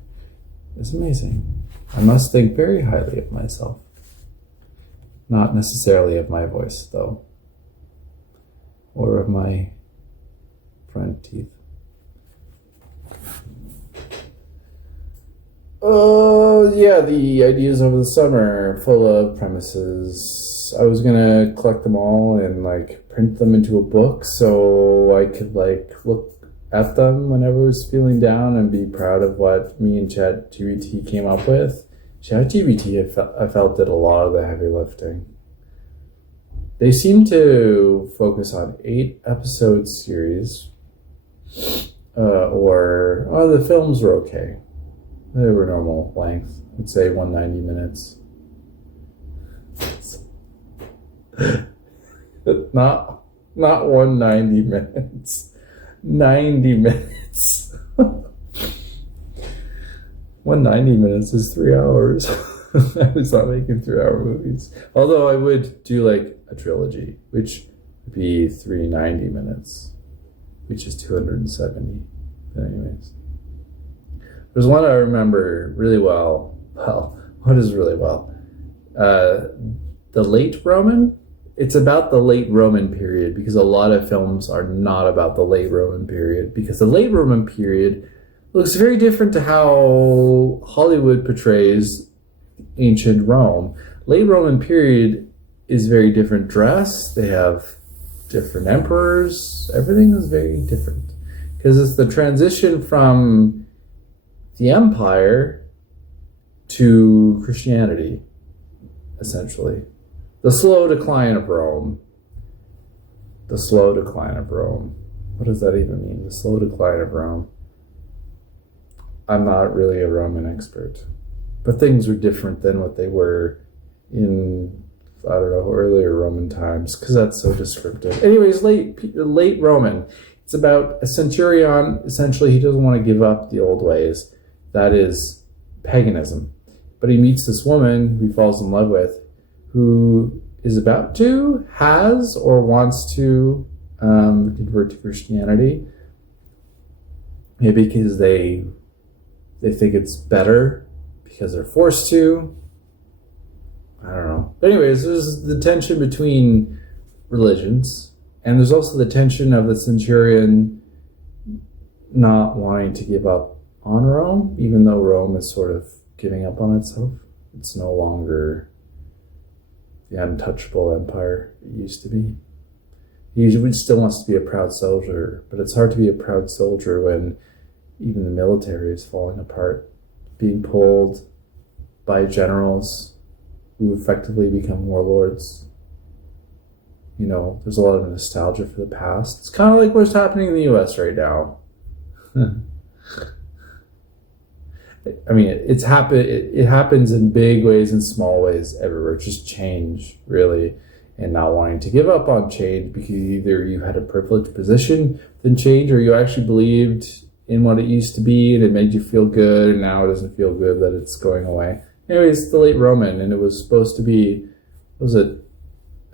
is amazing. I must think very highly of myself. Not necessarily of my voice, though. Or of my front teeth. Oh, yeah, the ideas over the summer, full of premises. I was gonna collect them all and, like, print them into a book so I could, like, look at them whenever I was feeling down and be proud of what me and ChatGPT came up with. ChatGPT, I felt, did a lot of the heavy lifting. They seem to focus on 8-episode series, the films were okay. They were normal length. I'd say 190 minutes. not 190 minutes. 90 minutes. 190 minutes is 3 hours. I was not making 3-hour movies. Although I would do like a trilogy, which would be 390 minutes, which is 270. But anyways. There's one I remember really well. Well, what is really well? The Late Roman. It's about the Late Roman period because a lot of films are not about the Late Roman period because the Late Roman period looks very different to how Hollywood portrays ancient Rome. Late Roman period is very different dress. They have different emperors. Everything is very different because it's the transition from the empire to Christianity, essentially. The slow decline of Rome. The slow decline of Rome. What does that even mean? The slow decline of Rome. I'm not really a Roman expert, but things were different than what they were in, I don't know, earlier Roman times, because that's so descriptive. Anyways, late Roman. It's about a centurion. Essentially, he doesn't want to give up the old ways. That is paganism. But he meets this woman who he falls in love with, who is about to, has, or wants to convert to Christianity. Maybe because they think it's better, because they're forced to. I don't know. But anyways, there's the tension between religions, and there's also the tension of the centurion not wanting to give up on Rome, even though Rome is sort of giving up on itself. It's no longer the untouchable empire it used to be. He still wants to be a proud soldier, but it's hard to be a proud soldier when even the military is falling apart, being pulled by generals who effectively become warlords. You know, there's a lot of nostalgia for the past. It's kind of like what's happening in the US right now. I mean, it happens in big ways and small ways everywhere. It's just change, really, and not wanting to give up on change because either you had a privileged position then change, or you actually believed in what it used to be and it made you feel good, and now it doesn't feel good that it's going away. Anyways, the Late Roman, and it was supposed to be, was it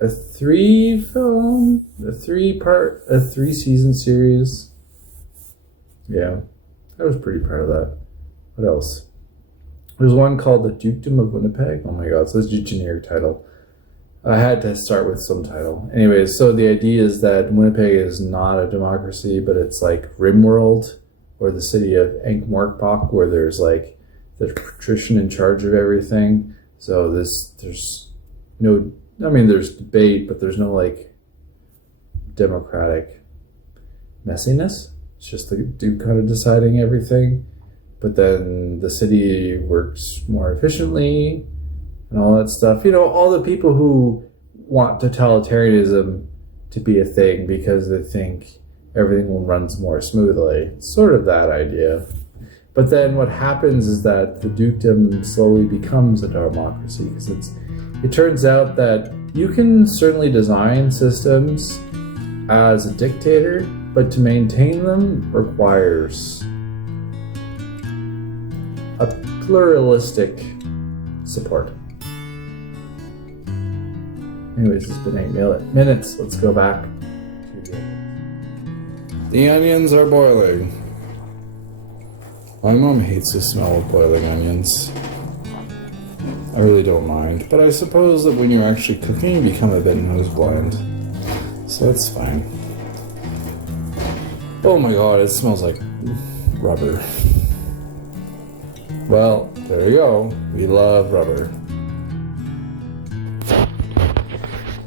a 3-season series? Yeah, I was pretty proud of that. What else? There's one called The Dukedom of Winnipeg. Oh my god, it's such a generic title. I had to start with some title. Anyways, so the idea is that Winnipeg is not a democracy, but it's like Rimworld, or the city of Ankh-Morpork, where there's like the patrician in charge of everything. So there's no, I mean, there's debate, but there's no like democratic messiness. It's just the duke kind of deciding everything. But then the city works more efficiently and all that stuff. You know, all the people who want totalitarianism to be a thing because they think everything runs more smoothly. It's sort of that idea. But then what happens is that the dukedom slowly becomes a democracy because it turns out that you can certainly design systems as a dictator, but to maintain them requires a pluralistic support. Anyways, it's been 8 minutes. Let's go back to the onions. The onions are boiling. My mom hates the smell of boiling onions. I really don't mind, but I suppose that when you're actually cooking, you become a bit nose blind. So that's fine. Oh my god, it smells like rubber. Well, there you go. We love rubber.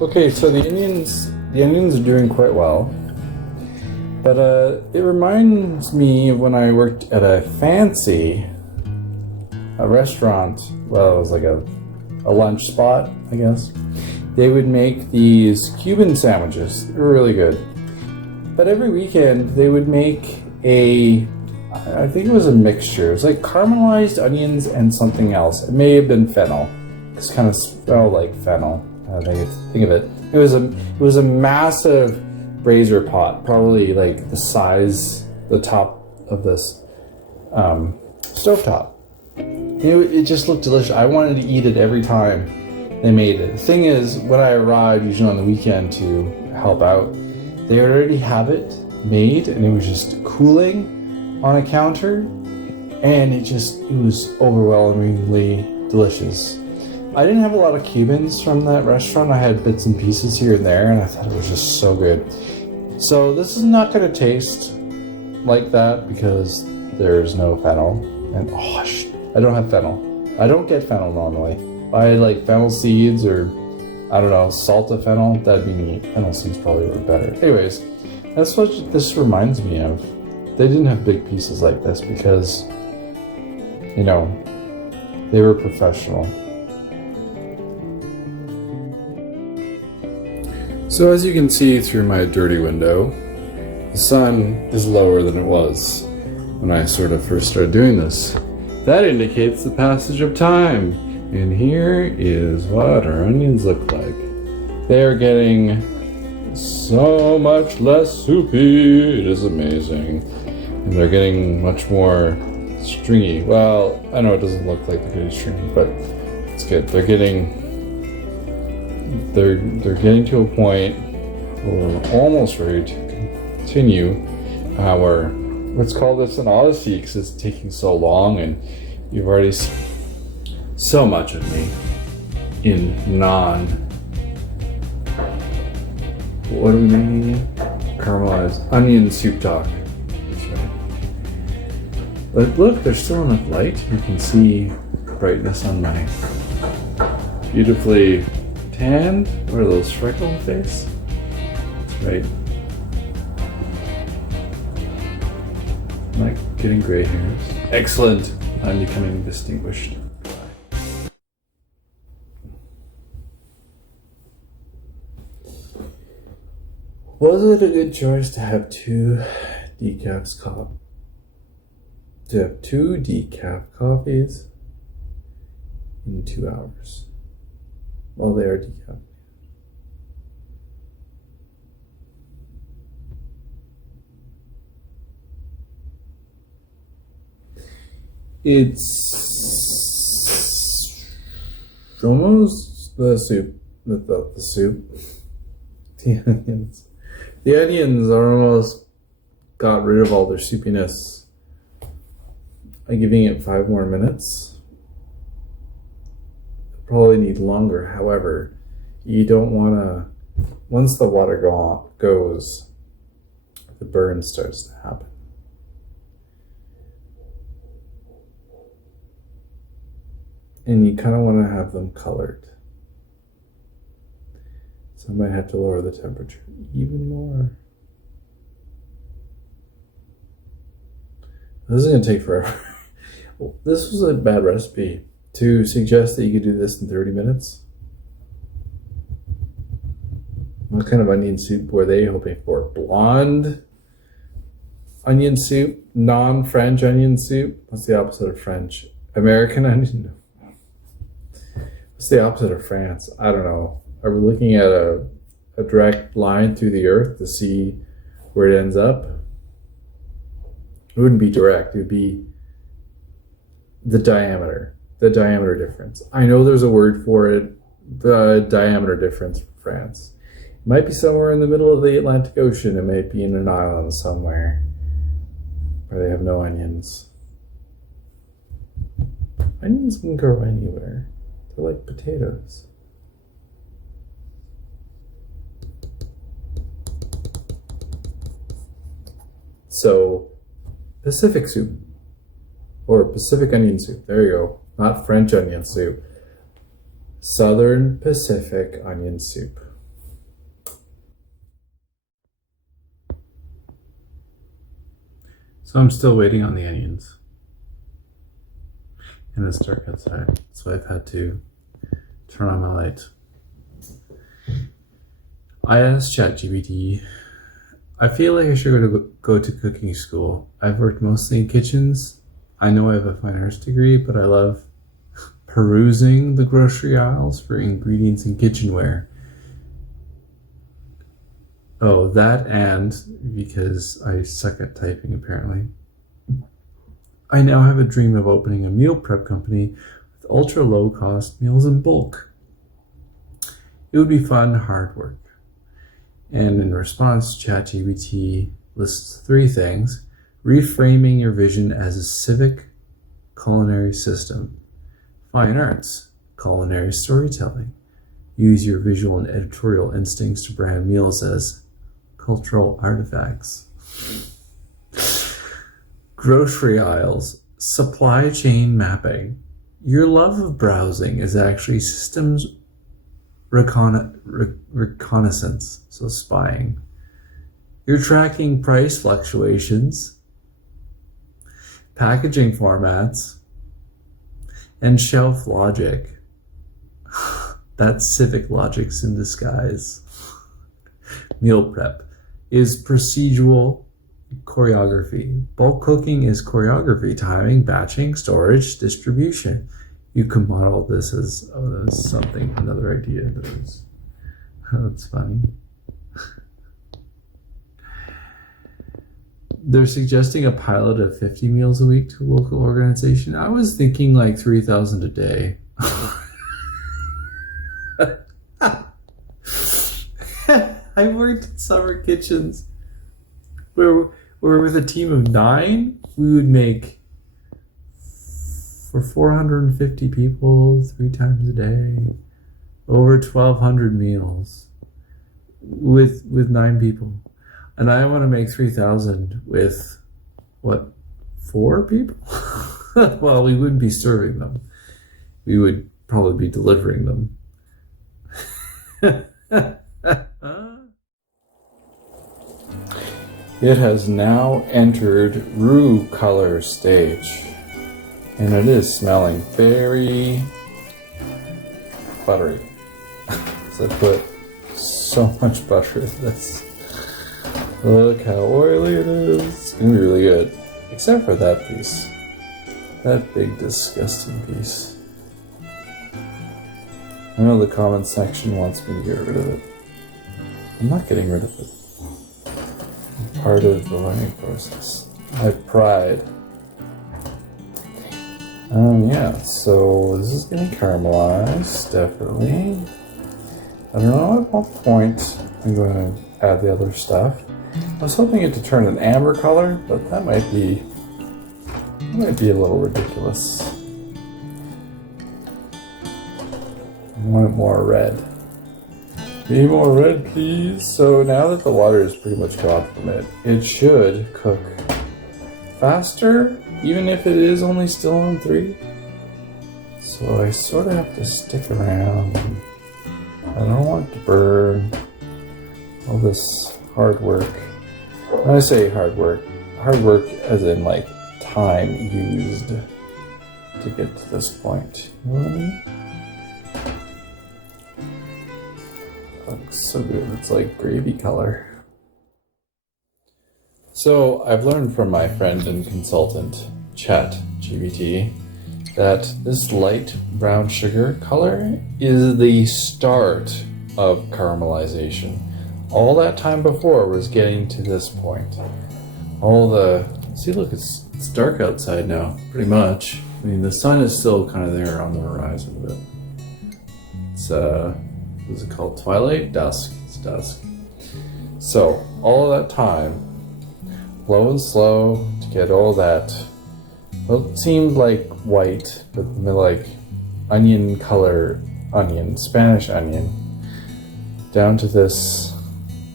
Okay, so the onions are doing quite well. But it reminds me of when I worked at a restaurant. Well, it was like a lunch spot, I guess. They would make these Cuban sandwiches. They were really good. But every weekend they would make I think it was a mixture. It was like caramelized onions and something else. It may have been fennel. It kind of smelled like fennel. I think of it. It was a massive brazier pot, probably like the top of this stovetop. It just looked delicious. I wanted to eat it every time they made it. The thing is, when I arrived, usually on the weekend to help out, they already have it made, and it was just cooling on a counter, and it was overwhelmingly delicious. I didn't have a lot of Cubans from that restaurant. I had bits and pieces here and there, and I thought it was just so good. So this is not going to taste like that because there's no fennel. And I don't have fennel. I don't get fennel normally. If I had like fennel seeds or, I don't know, salta fennel, that'd be neat. Fennel seeds probably were better. Anyways, that's what this reminds me of. They didn't have big pieces like this because, they were professional. So as you can see through my dirty window, the sun is lower than it was when I sort of first started doing this. That indicates the passage of time. And here is what our onions look like. They are getting so much less soupy. It is amazing. And they're getting much more stringy. Well, I know it doesn't look like they're getting stringy, but it's good. They're getting to a point where we're almost ready to continue our, let's call this an odyssey, because it's taking so long and you've already seen so much of me in what are we making again? Caramelized onion soup talk. That's right. But look, there's still enough light. You can see brightness on my beautifully tanned. What are those, freckle face? That's right. I'm not getting gray hairs. Excellent. I'm becoming distinguished. Was it a good choice to have two decaf coffees in 2 hours? Well, they are decaf. It's almost the soup. The soup. The onions. The onions are almost got rid of all their soupiness. I'm giving it 5 more minutes. Probably need longer. However, you don't want to, once the water goes, the burn starts to happen. And you kind of want to have them colored. So I might have to lower the temperature even more. This is going to take forever. This was a bad recipe to suggest that you could do this in 30 minutes. What kind of onion soup were they hoping for? Blonde onion soup? Non-French onion soup? What's the opposite of French? American onion? What's the opposite of France? I don't know. Are we looking at a direct line through the earth to see where it ends up? It wouldn't be direct. It would be the diameter difference. I know there's a word for it, the diameter difference for France. It might be somewhere in the middle of the Atlantic Ocean. It might be in an island somewhere where they have no onions. Onions can grow anywhere. They're like potatoes. So, Pacific soup. Or Pacific onion soup. There you go. Not French onion soup. Southern Pacific onion soup. So I'm still waiting on the onions. And it's dark outside, so I've had to turn on my light. I asked ChatGPT, I feel like I should go to cooking school. I've worked mostly in kitchens. I know I have a fine arts degree, but I love perusing the grocery aisles for ingredients and kitchenware. Oh, that and because I suck at typing apparently. I now have a dream of opening a meal prep company with ultra low cost meals in bulk. It would be fun, hard work. And in response, ChatGPT lists 3 things. Reframing your vision as a civic culinary system. Fine arts, culinary storytelling. Use your visual and editorial instincts to brand meals as cultural artifacts. Grocery aisles, supply chain mapping. Your love of browsing is actually systems reconnaissance, so spying. You're tracking price fluctuations, packaging formats, and shelf logic. That's civic logics in disguise. Meal prep is procedural choreography. Bulk cooking is choreography, timing, batching, storage, distribution. You can model this as something, another idea. That's funny. They're suggesting a pilot of 50 meals a week to a local organization. I was thinking like 3,000 a day. I worked in summer kitchens where with a team of 9, we would make for 450 people 3 times a day, over 1,200 meals with 9 people. And I want to make 3,000 with, 4 people? Well, we wouldn't be serving them. We would probably be delivering them. It has now entered roux color stage. And it is smelling very buttery. So I put so much butter in this. Look how oily it is. It's gonna be really good. Except for that piece. That big disgusting piece. I know the comment section wants me to get rid of it. I'm not getting rid of it. It's part of the learning process. My pride. Yeah, so this is gonna caramelize, definitely. I don't know at what point I'm going to add the other stuff. I was hoping it to turn an amber color, but that might be a little ridiculous. I want it more red. Be more red, please. So now that the water is pretty much gone from it, it should cook faster, even if it is only still on 3. So I sort of have to stick around. I don't want it to burn all this hard work. When I say hard work as in like time used to get to this point. You know what I mean? It looks so good. It's like gravy color. So I've learned from my friend and consultant, ChatGPT, that this light brown sugar color is the start of caramelization. All that time before was getting to this point. See, look, it's dark outside now, pretty much. I mean, the sun is still kind of there on the horizon, but it's, what is it called? Twilight? Dusk. It's dusk. So, all of that time, low and slow, to get all that Well, it seemed like white, but like onion color onion, Spanish onion, down to this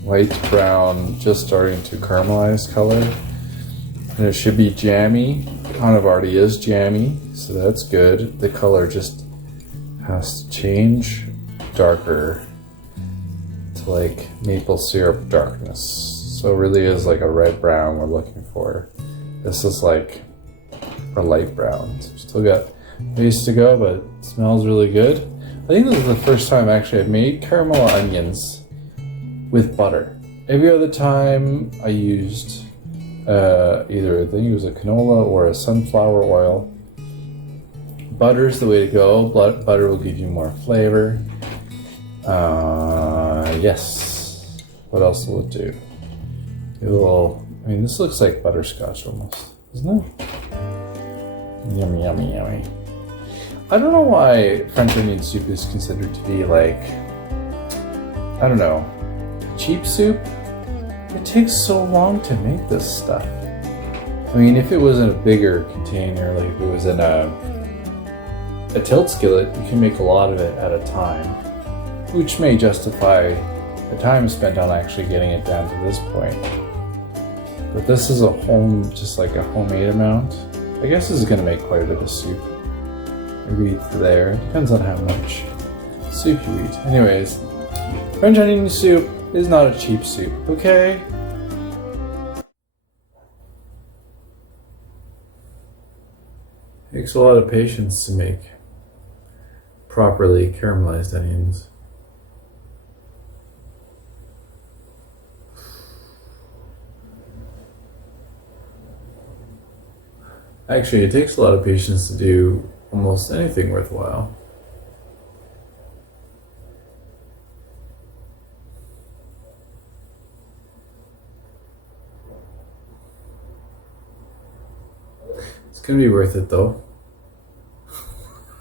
light brown, just starting to caramelize color. And it should be jammy. Kind of already is jammy, so that's good. The color just has to change darker to like maple syrup darkness. So it really is like a red brown we're looking for. This is like a light brown. So still got ways to go, but it smells really good. I think this is the first time actually I've made caramel onions with butter. Every other time I used either I think it was a canola or a sunflower oil. Butter's the way to go. Butter will give you more flavor. Yes. What else will it do? A little. I mean, this looks like butterscotch almost, isn't it? Yummy, yummy, yummy. I don't know why French onion soup is considered to be like, I don't know, cheap soup. It takes so long to make this stuff. I mean, if it was in a bigger container, like if it was in a tilt skillet, you can make a lot of it at a time, which may justify the time spent on actually getting it down to this point. But this is just like a homemade amount. I guess this is going to make quite a bit of soup. Maybe there. Depends on how much soup you eat. Anyways, French onion soup is not a cheap soup, okay? Takes a lot of patience to make properly caramelized onions. Actually, it takes a lot of patience to do almost anything worthwhile. It's gonna be worth it though.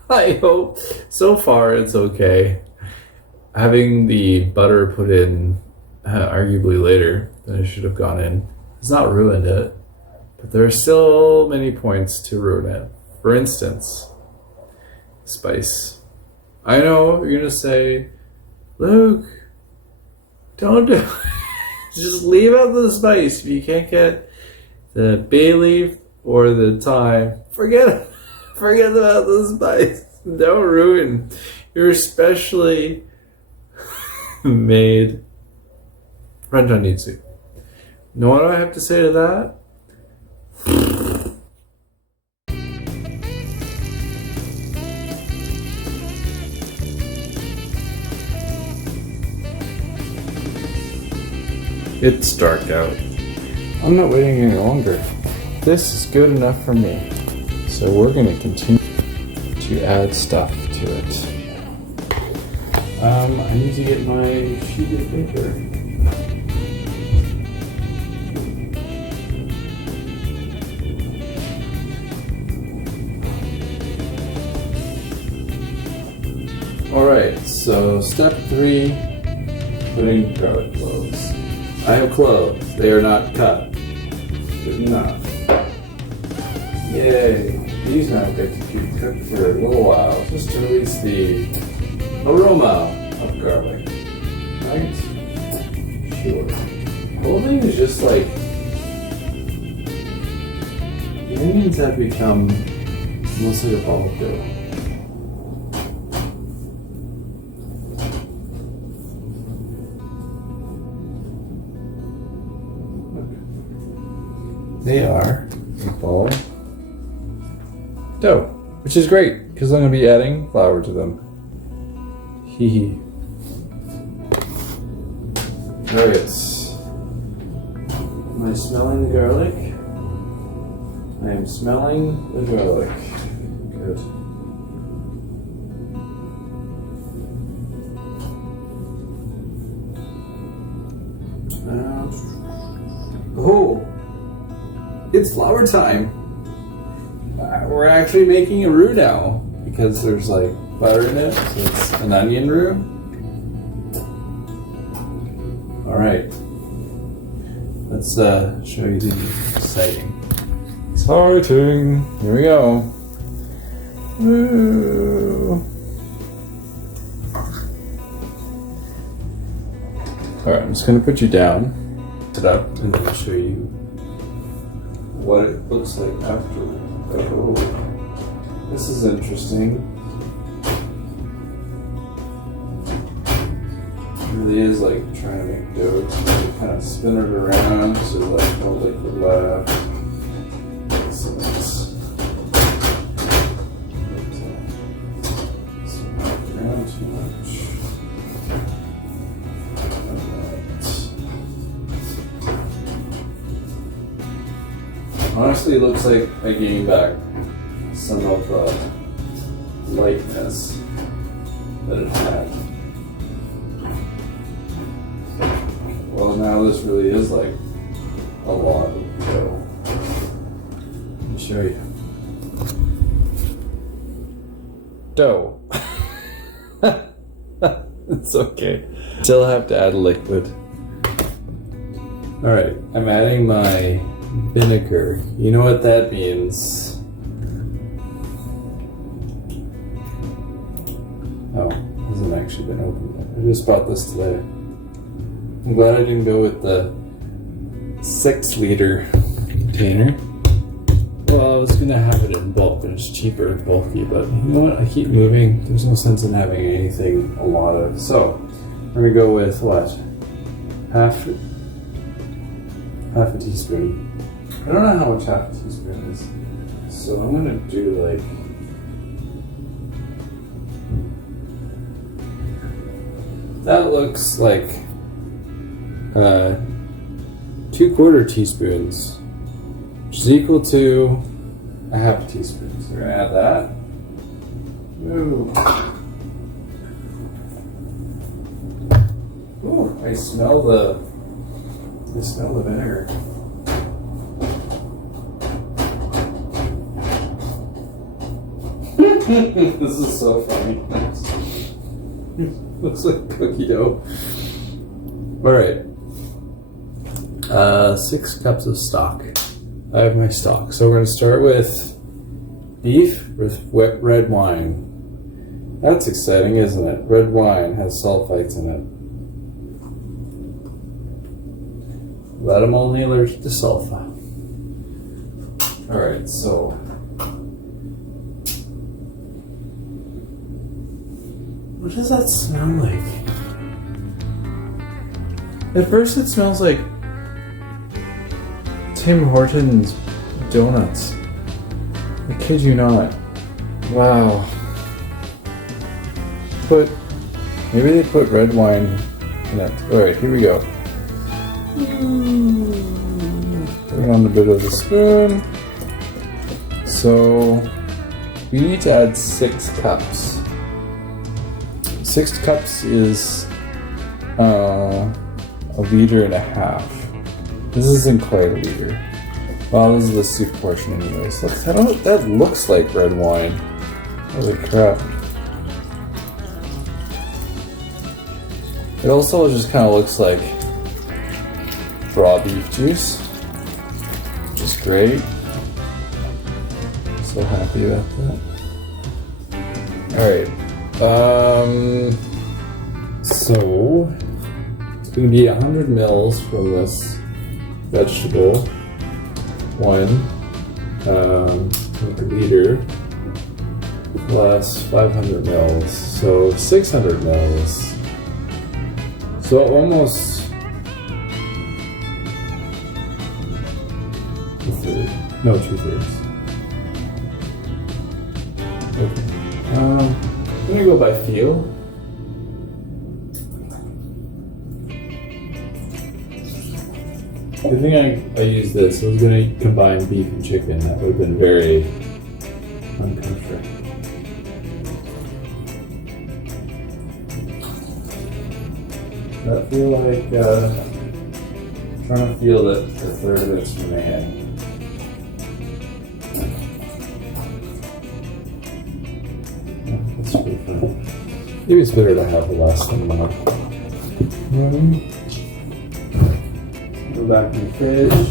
I hope. So far, it's okay. Having the butter put in arguably later than it should have gone in has not ruined it. But there are still many points to ruin it. For instance, spice. I know you're gonna say, Luke, don't do it. Just leave out the spice. If you can't get the bay leaf or the thyme, forget it. Forget about the spice. Don't ruin your specially made French onion soup. Know what I have to say to that? It's dark out. I'm not waiting any longer. This is good enough for me. So we're going to continue to add stuff to it. I need to get my sheet of paper. Alright, so step 3, putting garlic cloves. I have cloves. They are not cut. Good enough. Yay. These now get to be cooked for a little while, just to release the aroma of garlic. Right? Sure. The whole thing is just like, the onions have become almost like a ball of dough. They are a ball dough, which is great because I'm going to be adding flour to them. Hee hee. Alright. Am I smelling the garlic? I am smelling the garlic. Good. Oh! It's flour time! We're actually making a roux now because there's like butter in it, so it's an onion roux. Alright, let's show you the exciting Exciting. Here we go. Woo. Alright, I'm just going to put you down. Sit up and then show you what it looks like afterward. Oh, this is interesting. It really is like trying to make dough. So kind of spin it around so like no liquid left. So it's not around too much. Honestly, it looks like I gained back some of the lightness that it had. Well, now this really is like a lot of dough. Let me show you. Dough. It's okay. Still have to add liquid. Alright, I'm adding my vinegar. You know what that means. Oh, it hasn't actually been opened yet. I just bought this today. I'm glad I didn't go with the 6-liter container. Well, I was gonna have it in bulk, but it's cheaper and bulky, but you know what? I keep moving. There's no sense in having anything a lot of. So, we're gonna go with what? Half a teaspoon. I don't know how much half a teaspoon is. So I'm gonna do like that looks like 2/4 teaspoons, which is equal to a half a teaspoon. So we're gonna add that. Ooh. Ooh, I smell the vinegar. This is so funny. Looks like cookie dough. Alright. 6 cups of stock. I have my stock. So we're going to start with beef with wet red wine. That's exciting, isn't it? Red wine has sulfites in it. But I'm only allergic to sulfa. Alright, so what does that smell like? At first it smells like Tim Hortons donuts. I kid you not. Wow. But maybe they put red wine in it. Alright, here we go. Put on a bit of the spoon. So we need to add 6 cups. 6 cups is a liter and a half. This isn't quite a liter. Well, this is the soup portion anyways. That looks like red wine. Holy crap. It also just kind of looks like raw beef juice, which is great. So happy about that. Alright. So it's going to be 100 mils from this vegetable. Like a liter plus 500 mils, so 600 mils. So almost a third. No, 2/3. Okay. I'm gonna go by feel. Good thing I used this. I was gonna combine beef and chicken. That would have been very uncomfortable. I feel like trying to feel that a third of it's from my hand. That's pretty fun. Maybe it's better to have the last thing on. Go back in the fridge.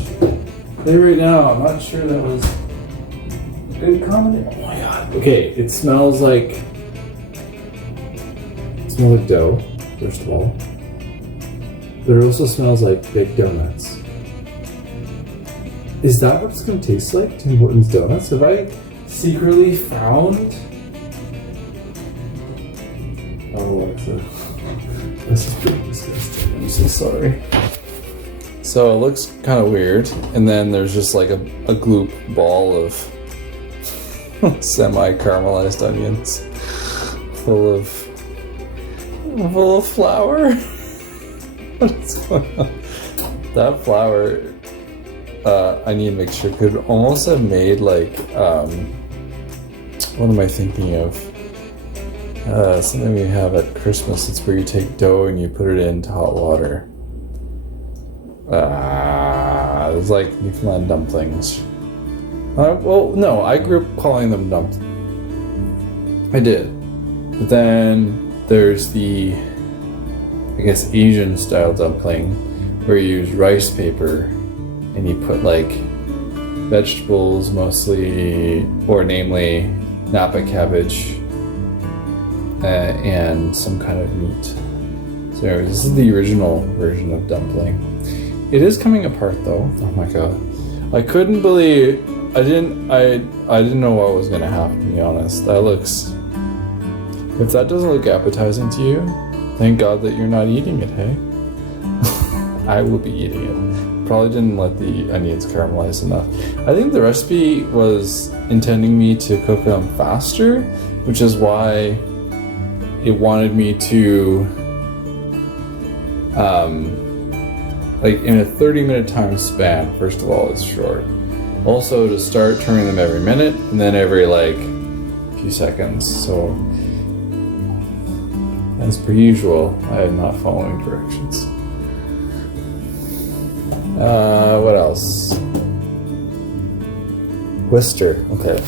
There right now, I'm not sure that was Good combination. Oh my god. Okay, it smells like dough, first of all. But it also smells like baked donuts. Is that what it's gonna taste like? Tim Hortons donuts? Have I secretly found? Oh, Alexa. This is pretty disgusting. I'm so sorry. So it looks kind of weird, and then there's just like a gloop ball of semi-caramelized onions full of flour. What's going on? That flour onion mixture could almost have made like what am I thinking of? Something we have at Christmas. It's where you take dough and you put it into hot water. It's like Newfoundland dumplings. Well, no, I grew up calling them dumplings. I did. But then there's the, I guess, Asian style dumpling where you use rice paper and you put like vegetables mostly, or namely Napa cabbage and some kind of meat. So anyways, this is the original version of dumpling. It is coming apart though. Oh my god. I couldn't believe I didn't know what was gonna happen, to be honest. That looks, if that doesn't look appetizing to you, thank God that you're not eating it, hey? I will be eating it. Probably didn't let the onions caramelize enough. I think the recipe was intending me to cook them faster, which is why it wanted me to like in a 30-minute time span. First of all, it's short. Also, to start turning them every minute and then every like few seconds. So as per usual, I am not following directions. What else? Worcester. Okay.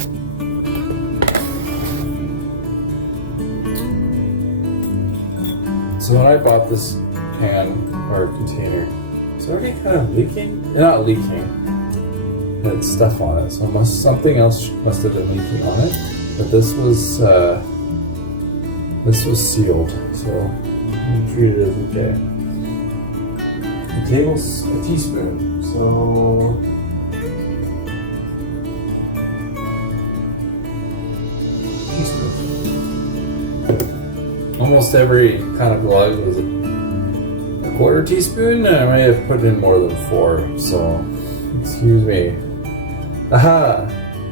So when I bought this can or container, it's already kind of leaking. Not leaking. It had stuff on it, so something else must have been leaking on it. But this was sealed, so I'm treated as okay. A teaspoon. So teaspoon. Almost every kind of lug was a quarter teaspoon. I may have put in more than 4. So excuse me. Aha!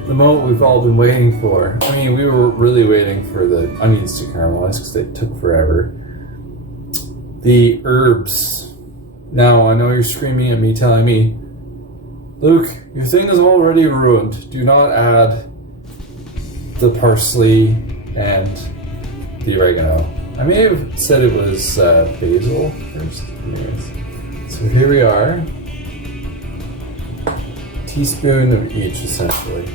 The moment we've all been waiting for. I mean, we were really waiting for the onions to caramelize because they took forever. The herbs. Now, I know you're screaming at me, telling me, Luke, your thing is already ruined. Do not add the parsley and the oregano. I may have said it was basil first. Anyways. So here we are. Teaspoon of each, essentially.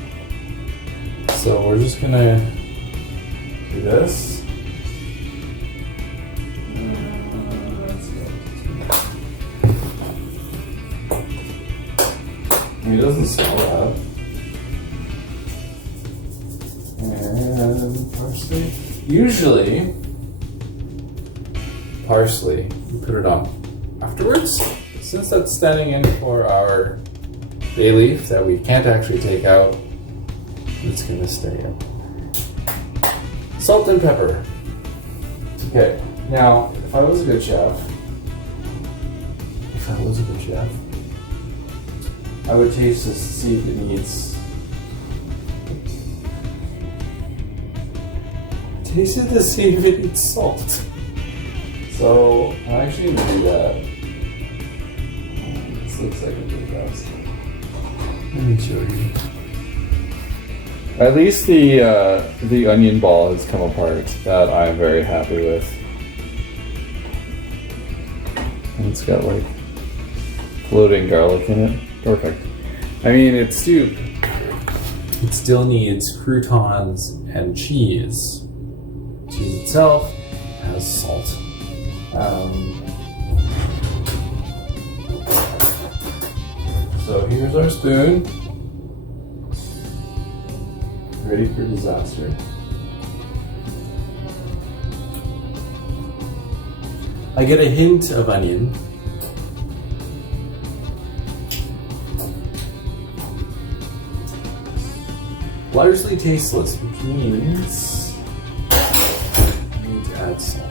So we're just gonna do this. It doesn't smell bad. And parsley. Usually, parsley, we put it on afterwards. Since that's standing in for our bay leaf that we can't actually take out, it's gonna stay in. Salt and pepper. Okay, now, if I was a good chef, I would taste this to see if it needs. Taste it to see if it needs salt. So I'm actually gonna do that. This looks like a big house. Let me show you. At least the onion ball has come apart. That I'm very happy with. And it's got like floating garlic in it. Perfect. I mean, it's soup. It still needs croutons and cheese. Cheese itself has salt. So here's our spoon. ready for disaster. I get a hint of onion. Largely tasteless, which means I need to add salt.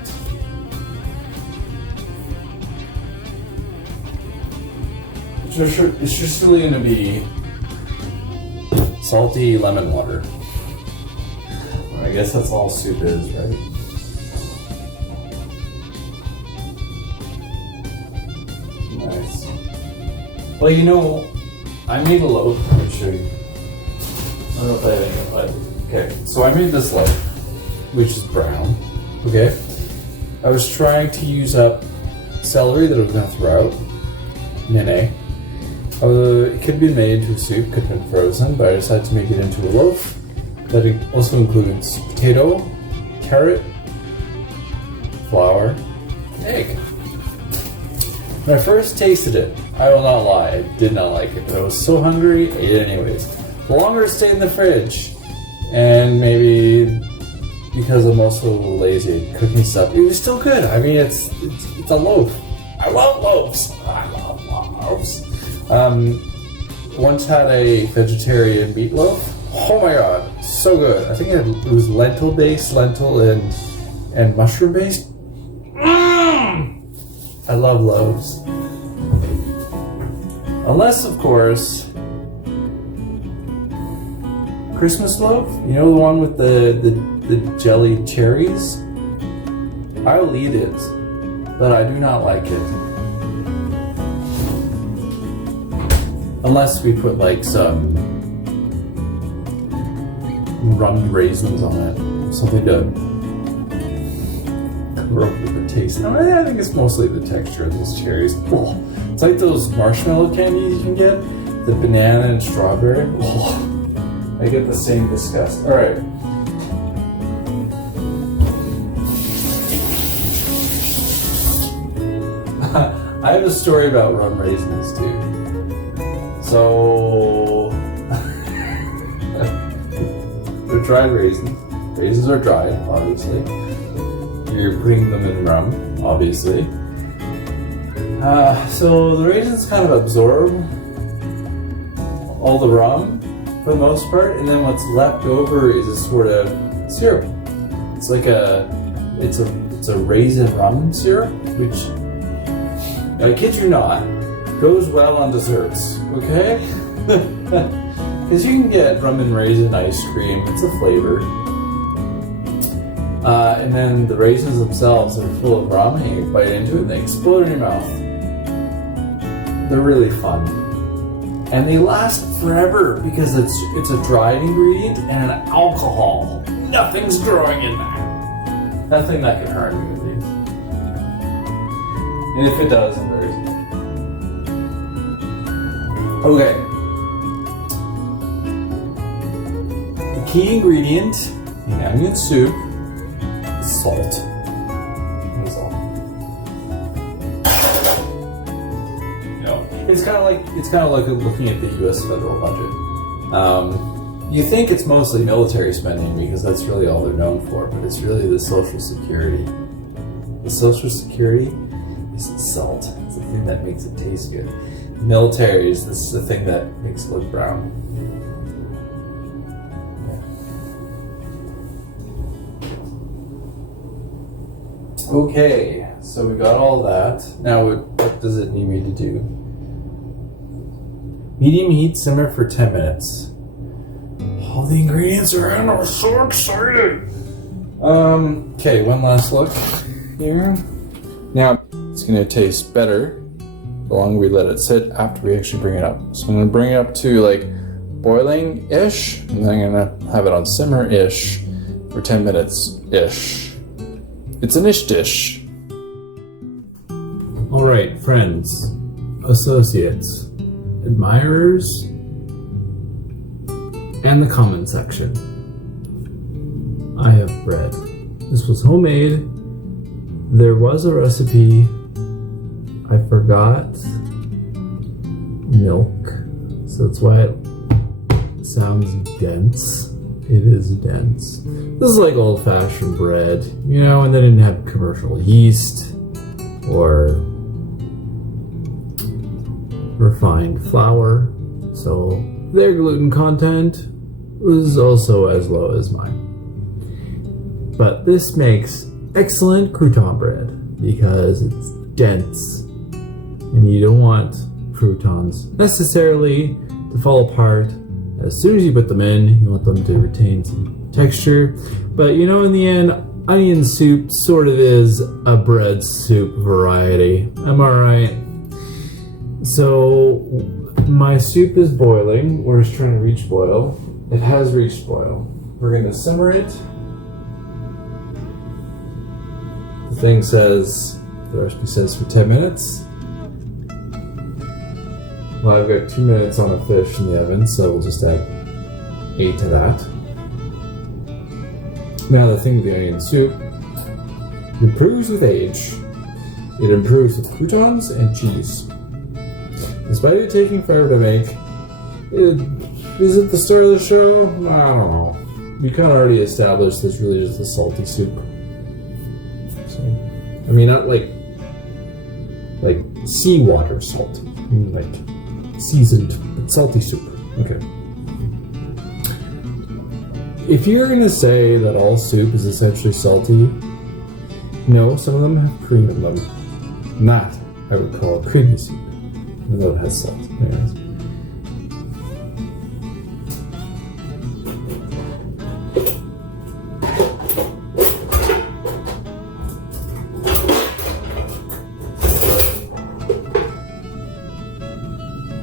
It's just really going to be salty lemon water. I guess that's all soup is, right? Nice. Well, you know, I made a loaf. Let me show you. I don't know if I have any light. Okay, so I made this loaf, which is brown. Okay? I was trying to use up celery that I was going to throw out. Nene. It could be made into a soup, could have been frozen, but I decided to make it into a loaf. That also includes potato, carrot, flour, egg. When I first tasted it, I will not lie, I did not like it, but I was so hungry, I ate it anyways. The longer it stayed in the fridge, and maybe because I'm also a little lazy at cooking stuff, it was still good. I mean, it's a loaf. I love loaves. I love loaves. Once had a vegetarian meatloaf. Oh my god, so good. I think it was lentil based, lentil and mushroom based. I love loaves. Unless, of course, Christmas loaf. You know, the one with the jelly cherries. I'll eat it, but I do not like it. Unless we put like some rummed raisins on it, something to cover over the taste. No, I think it's mostly the texture of those cherries. Oh, it's like those marshmallow candies you can get, the banana and strawberry. Oh, I get the same disgust. All right. I have a story about rum raisins too. So, they're dried raisins. Raisins are dried, obviously. You're putting them in rum, obviously. So the raisins kind of absorb all the rum for the most part, and then what's left over is a sort of syrup. It's like it's a raisin rum syrup, which, I kid you not, goes well on desserts, okay? Because you can get rum and raisin ice cream, it's a flavor. And then the raisins themselves are full of rum, and you bite into it and they explode in your mouth. They're really fun. And they last forever because it's a dried ingredient and an alcohol. Nothing's growing in there. Nothing that can harm you with these. And if it does, I'm very sorry. Okay. The key ingredient in onion soup is salt. And salt. You know, it's kind of like looking at the U.S. federal budget. You think it's mostly military spending because that's really all they're known for, but it's really the Social Security. The Social Security is salt. It's the thing that makes it taste good. Military is the thing that makes it look brown. Okay, so we got all that. Now, what does it need me to do? Medium heat, simmer for 10 minutes. All the ingredients are in. I'm so excited. Okay, one last look here. Now, it's going to taste better the longer we let it sit after we actually bring it up. So I'm going to bring it up to like boiling-ish, and then I'm going to have it on simmer-ish for 10 minutes-ish. It's an ish dish. All right, friends, associates, admirers, and the comment section. I have bread. This was homemade. There was a recipe. I forgot milk, so that's why it sounds dense. it is dense. This is like old-fashioned bread, you know, and they didn't have commercial yeast or refined flour, so their gluten content was also as low as mine. But this makes excellent crouton bread because it's dense, and you don't want croutons necessarily to fall apart as soon as you put them in. You want them to retain some texture, but you know, in the end, onion soup sort of is a bread soup variety. Am I right? So my soup is boiling, or is trying to reach boil. It has reached boil. We're gonna simmer it. The thing says, the recipe says for 10 minutes. Well, I've got 2 minutes on a fish in the oven, so we'll just add 8 to that. Now the thing with the onion soup, it improves with age. It improves with croutons and cheese. Despite it taking forever to make, is it the star of the show? I don't know. We kind of already established this really just a salty soup. So, I mean, not like seawater salty. I mean, like seasoned, but salty soup. Okay. If you're gonna say that all soup is essentially salty, no, some of them have cream in them. That I would call a creamy soup, even though it has salt. Anyways.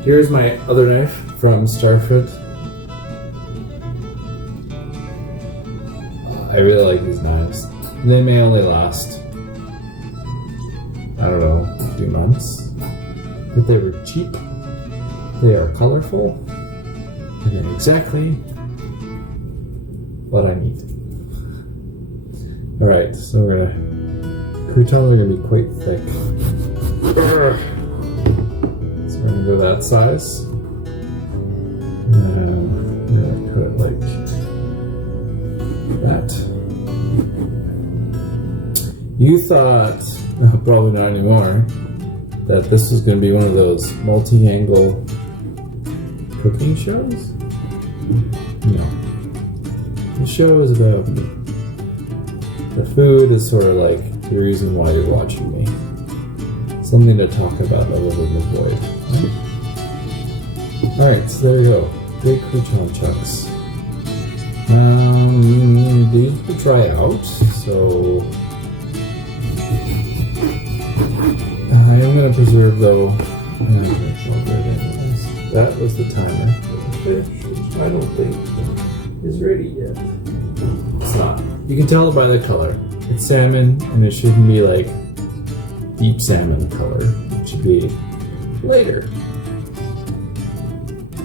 Here's my other knife from Starfoot. I really like these knives. They may only last, I don't know, a few months. But they were cheap, they are colorful, and they're exactly what I need. Alright, so croutons are gonna be quite thick. So we're gonna go that size. And we're gonna put it like that. You thought, probably not anymore, that this was going to be one of those multi-angle cooking shows? No. The show is about me. The food is sort of like the reason why you're watching me. Something to talk about other than the void. Alright, so there we go. Big crouton chunks. These will dry out, so I am going to preserve though. That was the timer for the fish, which I don't think is ready yet. It's not. You can tell by the color. It's salmon, and it shouldn't be like deep salmon color. It should be later.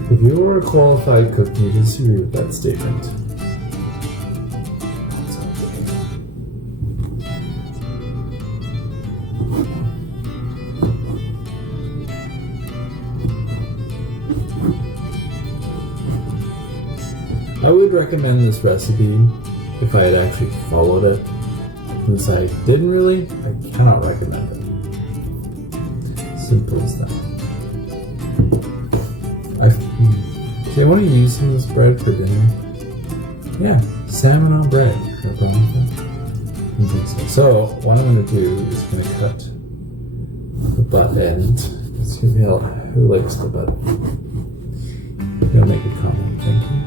If you were a qualified cook, you disagree with that statement. I would recommend this recipe if I had actually followed it. Since I didn't really, I cannot recommend it. Simple as that. I want to use some of this bread for dinner. Yeah, salmon on bread. No problem with that. So what I'm going to do is going to cut the butt end. It's going to be who likes the butt. I'm going to make a comment. Thank you.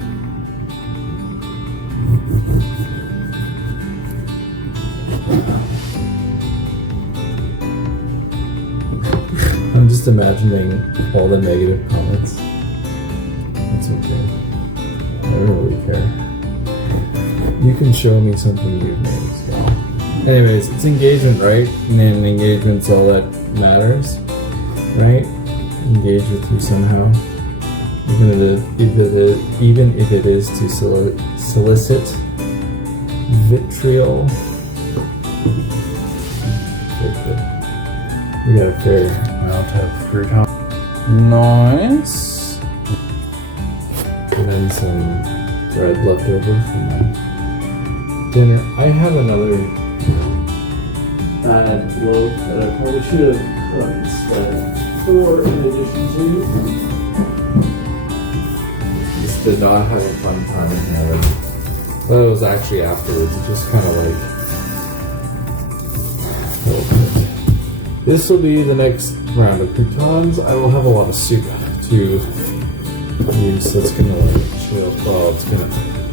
I'm just imagining all the negative comments. It's okay. I don't really care. You can show me something you've made as well. Anyways, it's engagement, right? And engagement's all that matters, right? Engage with you somehow. Even if it is to solicit vitriol. We got a fair amount of crouton. Nice. And then some bread left over from my dinner. I have another bad loaf that I probably should have cut instead. Or in addition to, just did not have a fun time in heaven. But it was actually afterwards, it just kind of like. This will be the next round of croutons. I will have a lot of soup to use, so it's gonna like chill. Well,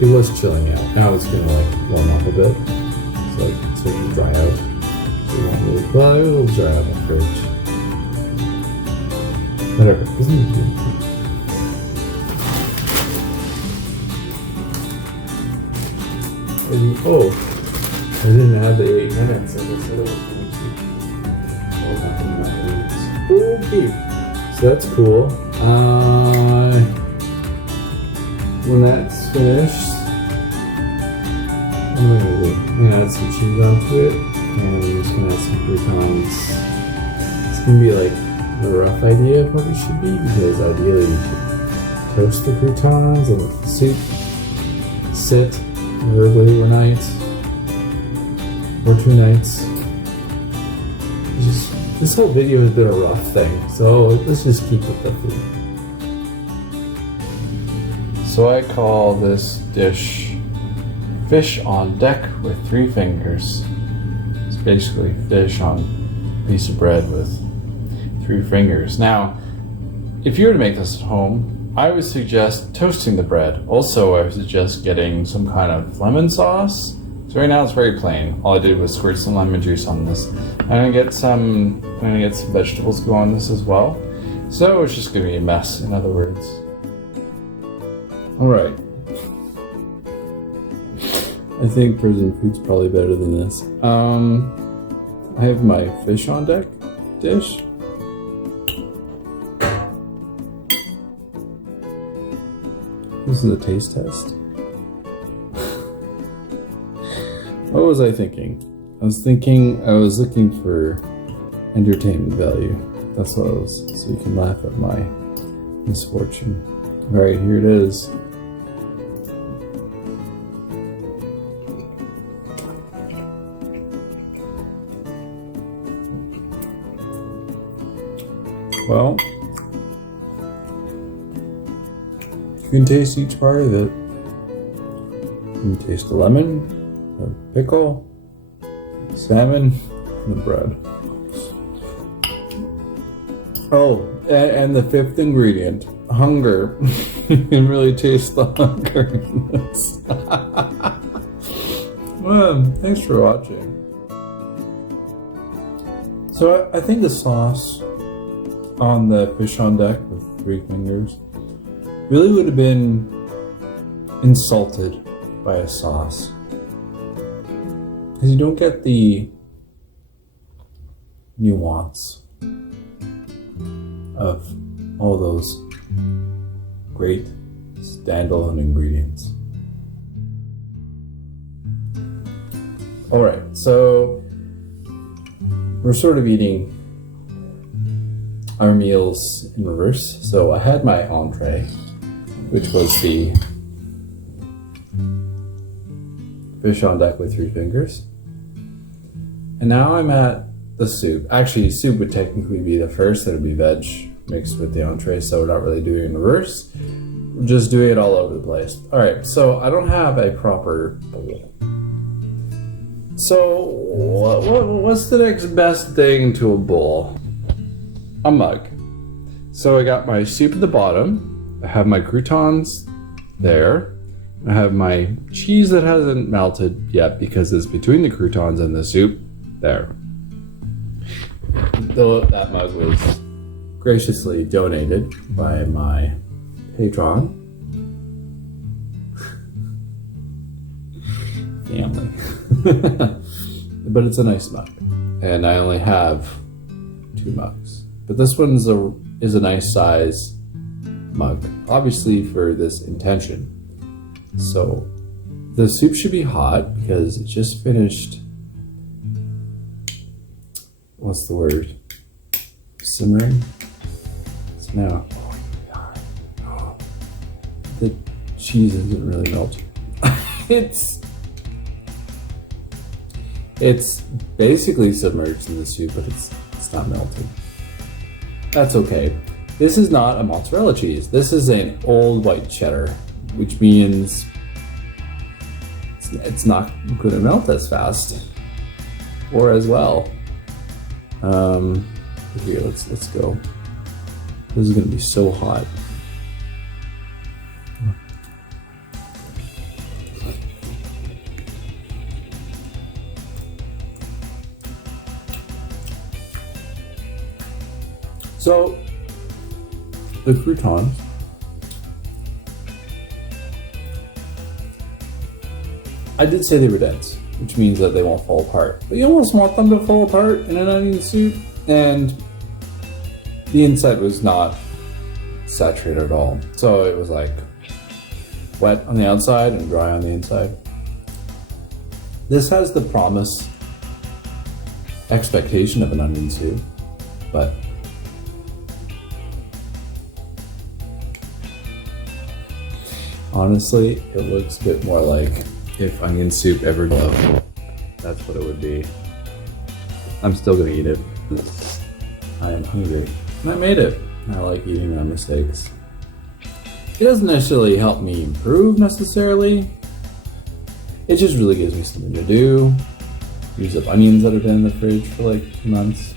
it was chilling out. Now it's gonna like warm up a bit. So like it's going to dry out. Well, it will dry out in the fridge. Whatever. Isn't it good? Oh, I didn't add the 8 minutes. I guess it was okay, so that's cool. When that's finished, I'm gonna add some cheese onto it, and I'm just gonna add some croutons. It's gonna be like a rough idea of what it should be, because ideally you should toast the croutons and let the soup sit verbally overnight or 2 nights. This whole video has been a rough thing, so let's just keep it the food. So I call this dish fish on deck with 3 fingers. It's basically fish on a piece of bread with 3 fingers. Now, if you were to make this at home, I would suggest toasting the bread. Also, I would suggest getting some kind of lemon sauce. So right now it's very plain. All I did was squirt some lemon juice on this. I'm gonna get some vegetables go on this as well. So it's just gonna be a mess, in other words. Alright. I think prison food's probably better than this. I have my fish on deck dish. This is a taste test. What was I thinking? I was looking for entertainment value. That's what it was. So you can laugh at my misfortune. Alright, here it is. Well, you can taste each part of it. You can taste the lemon, the pickle, salmon, and the bread. Oh, and the 5th ingredient, hunger. You can really taste the hunger in this. Well, thanks for watching. So I think the sauce on the fish on deck with 3 fingers really would have been insulted by a sauce, because you don't get the nuance of all those great standalone ingredients. Alright, so we're sort of eating our meals in reverse. So I had my entree, which was the fish on deck with 3 fingers. And now I'm at the soup. Actually, soup would technically be the first. That would be veg mixed with the entree, so we're not really doing it in reverse. We're just doing it all over the place. Alright, so I don't have a proper bowl. So what's the next best thing to a bowl? A mug. So I got my soup at the bottom. I have my croutons there. I have my cheese that hasn't melted yet because it's between the croutons and the soup there. Though that mug was graciously donated by my patron family. But it's a nice mug. And I only have 2 mugs. But this one is a nice size mug, obviously for this intention. So the soup should be hot because it just finished. What's the word? Simmering. So now, the cheese isn't really melting. It's basically submerged in the soup, but it's not melting. That's okay. This is not a mozzarella cheese. This is an old white cheddar, which means it's not going to melt as fast or as well. Here, let's go. This is going to be so hot. So, the croutons I did say they were dense, which means that they won't fall apart. But you almost want them to fall apart in an onion soup, and the inside was not saturated at all. So it was like wet on the outside and dry on the inside. This has the promise, expectation of an onion soup, but honestly, it looks a bit more like if onion soup ever glowed. That's what it would be. I'm still gonna eat it. I am hungry. And I made it. I like eating my mistakes. It doesn't necessarily help me improve necessarily. It just really gives me something to do. Use up onions that have been in the fridge for like 2 months.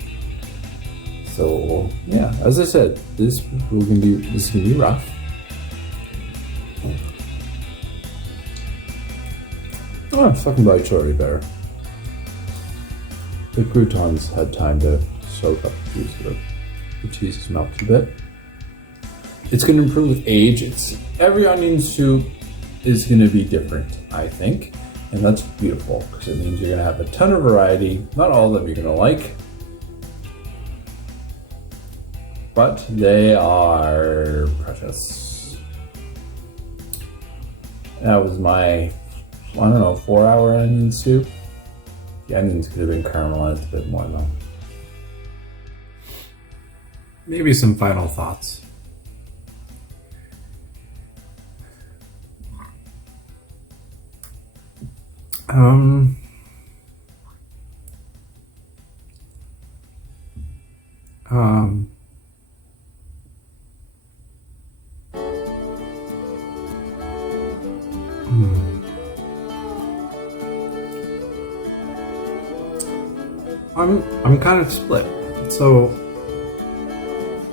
So yeah, as I said, this can be rough. Oh, second bite's already better. The croutons had time to soak up the cheese. The cheese has melted a bit. It's going to improve with age. Every onion soup is going to be different, I think. And that's beautiful, because it means you're going to have a ton of variety. Not all of them you're going to like. But they are precious. That was my 4-hour onion soup. The onions could have been caramelized a bit more though. Maybe some final thoughts. I'm kind of split. So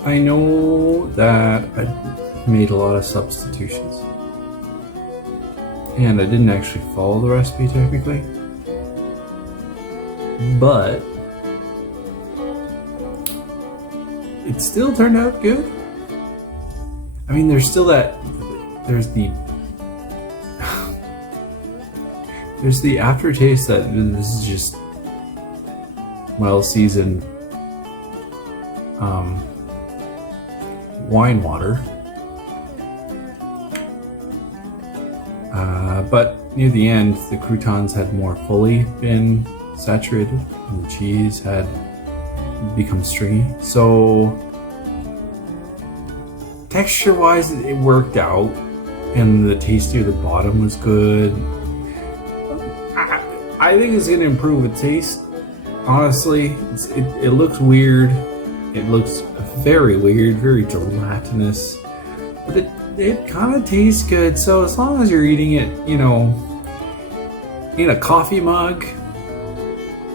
I know that I made a lot of substitutions, and I didn't actually follow the recipe technically, but it still turned out good. I mean, there's the aftertaste that this is just well-seasoned wine water. But near the end, the croutons had more fully been saturated, and the cheese had become stringy. So texture-wise, it worked out, and the tasty of the bottom was good. I think it's going to improve with taste. Honestly, it looks weird. It looks very weird, very gelatinous, but it kind of tastes good. So as long as you're eating it, in a coffee mug,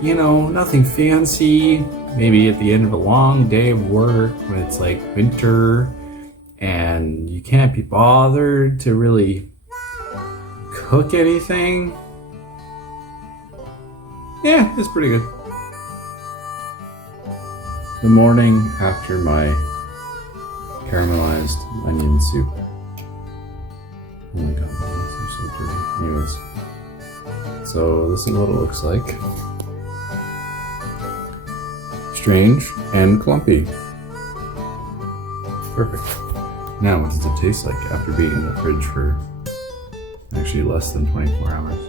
nothing fancy. Maybe at the end of a long day of work when it's like winter and you can't be bothered to really cook anything. Yeah, it's pretty good. The morning after my caramelized onion soup. Oh my god, these are so dirty. Anyways, so this is what it looks like. Strange and clumpy. Perfect. Now, what does it taste like after being in the fridge for actually less than 24 hours?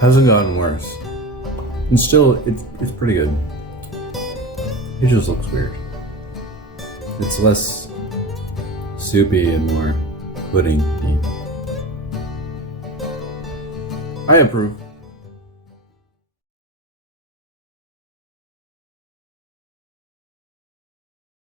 Hasn't gotten worse. And still, it's pretty good. It just looks weird. It's less soupy and more pudding-y. I approve.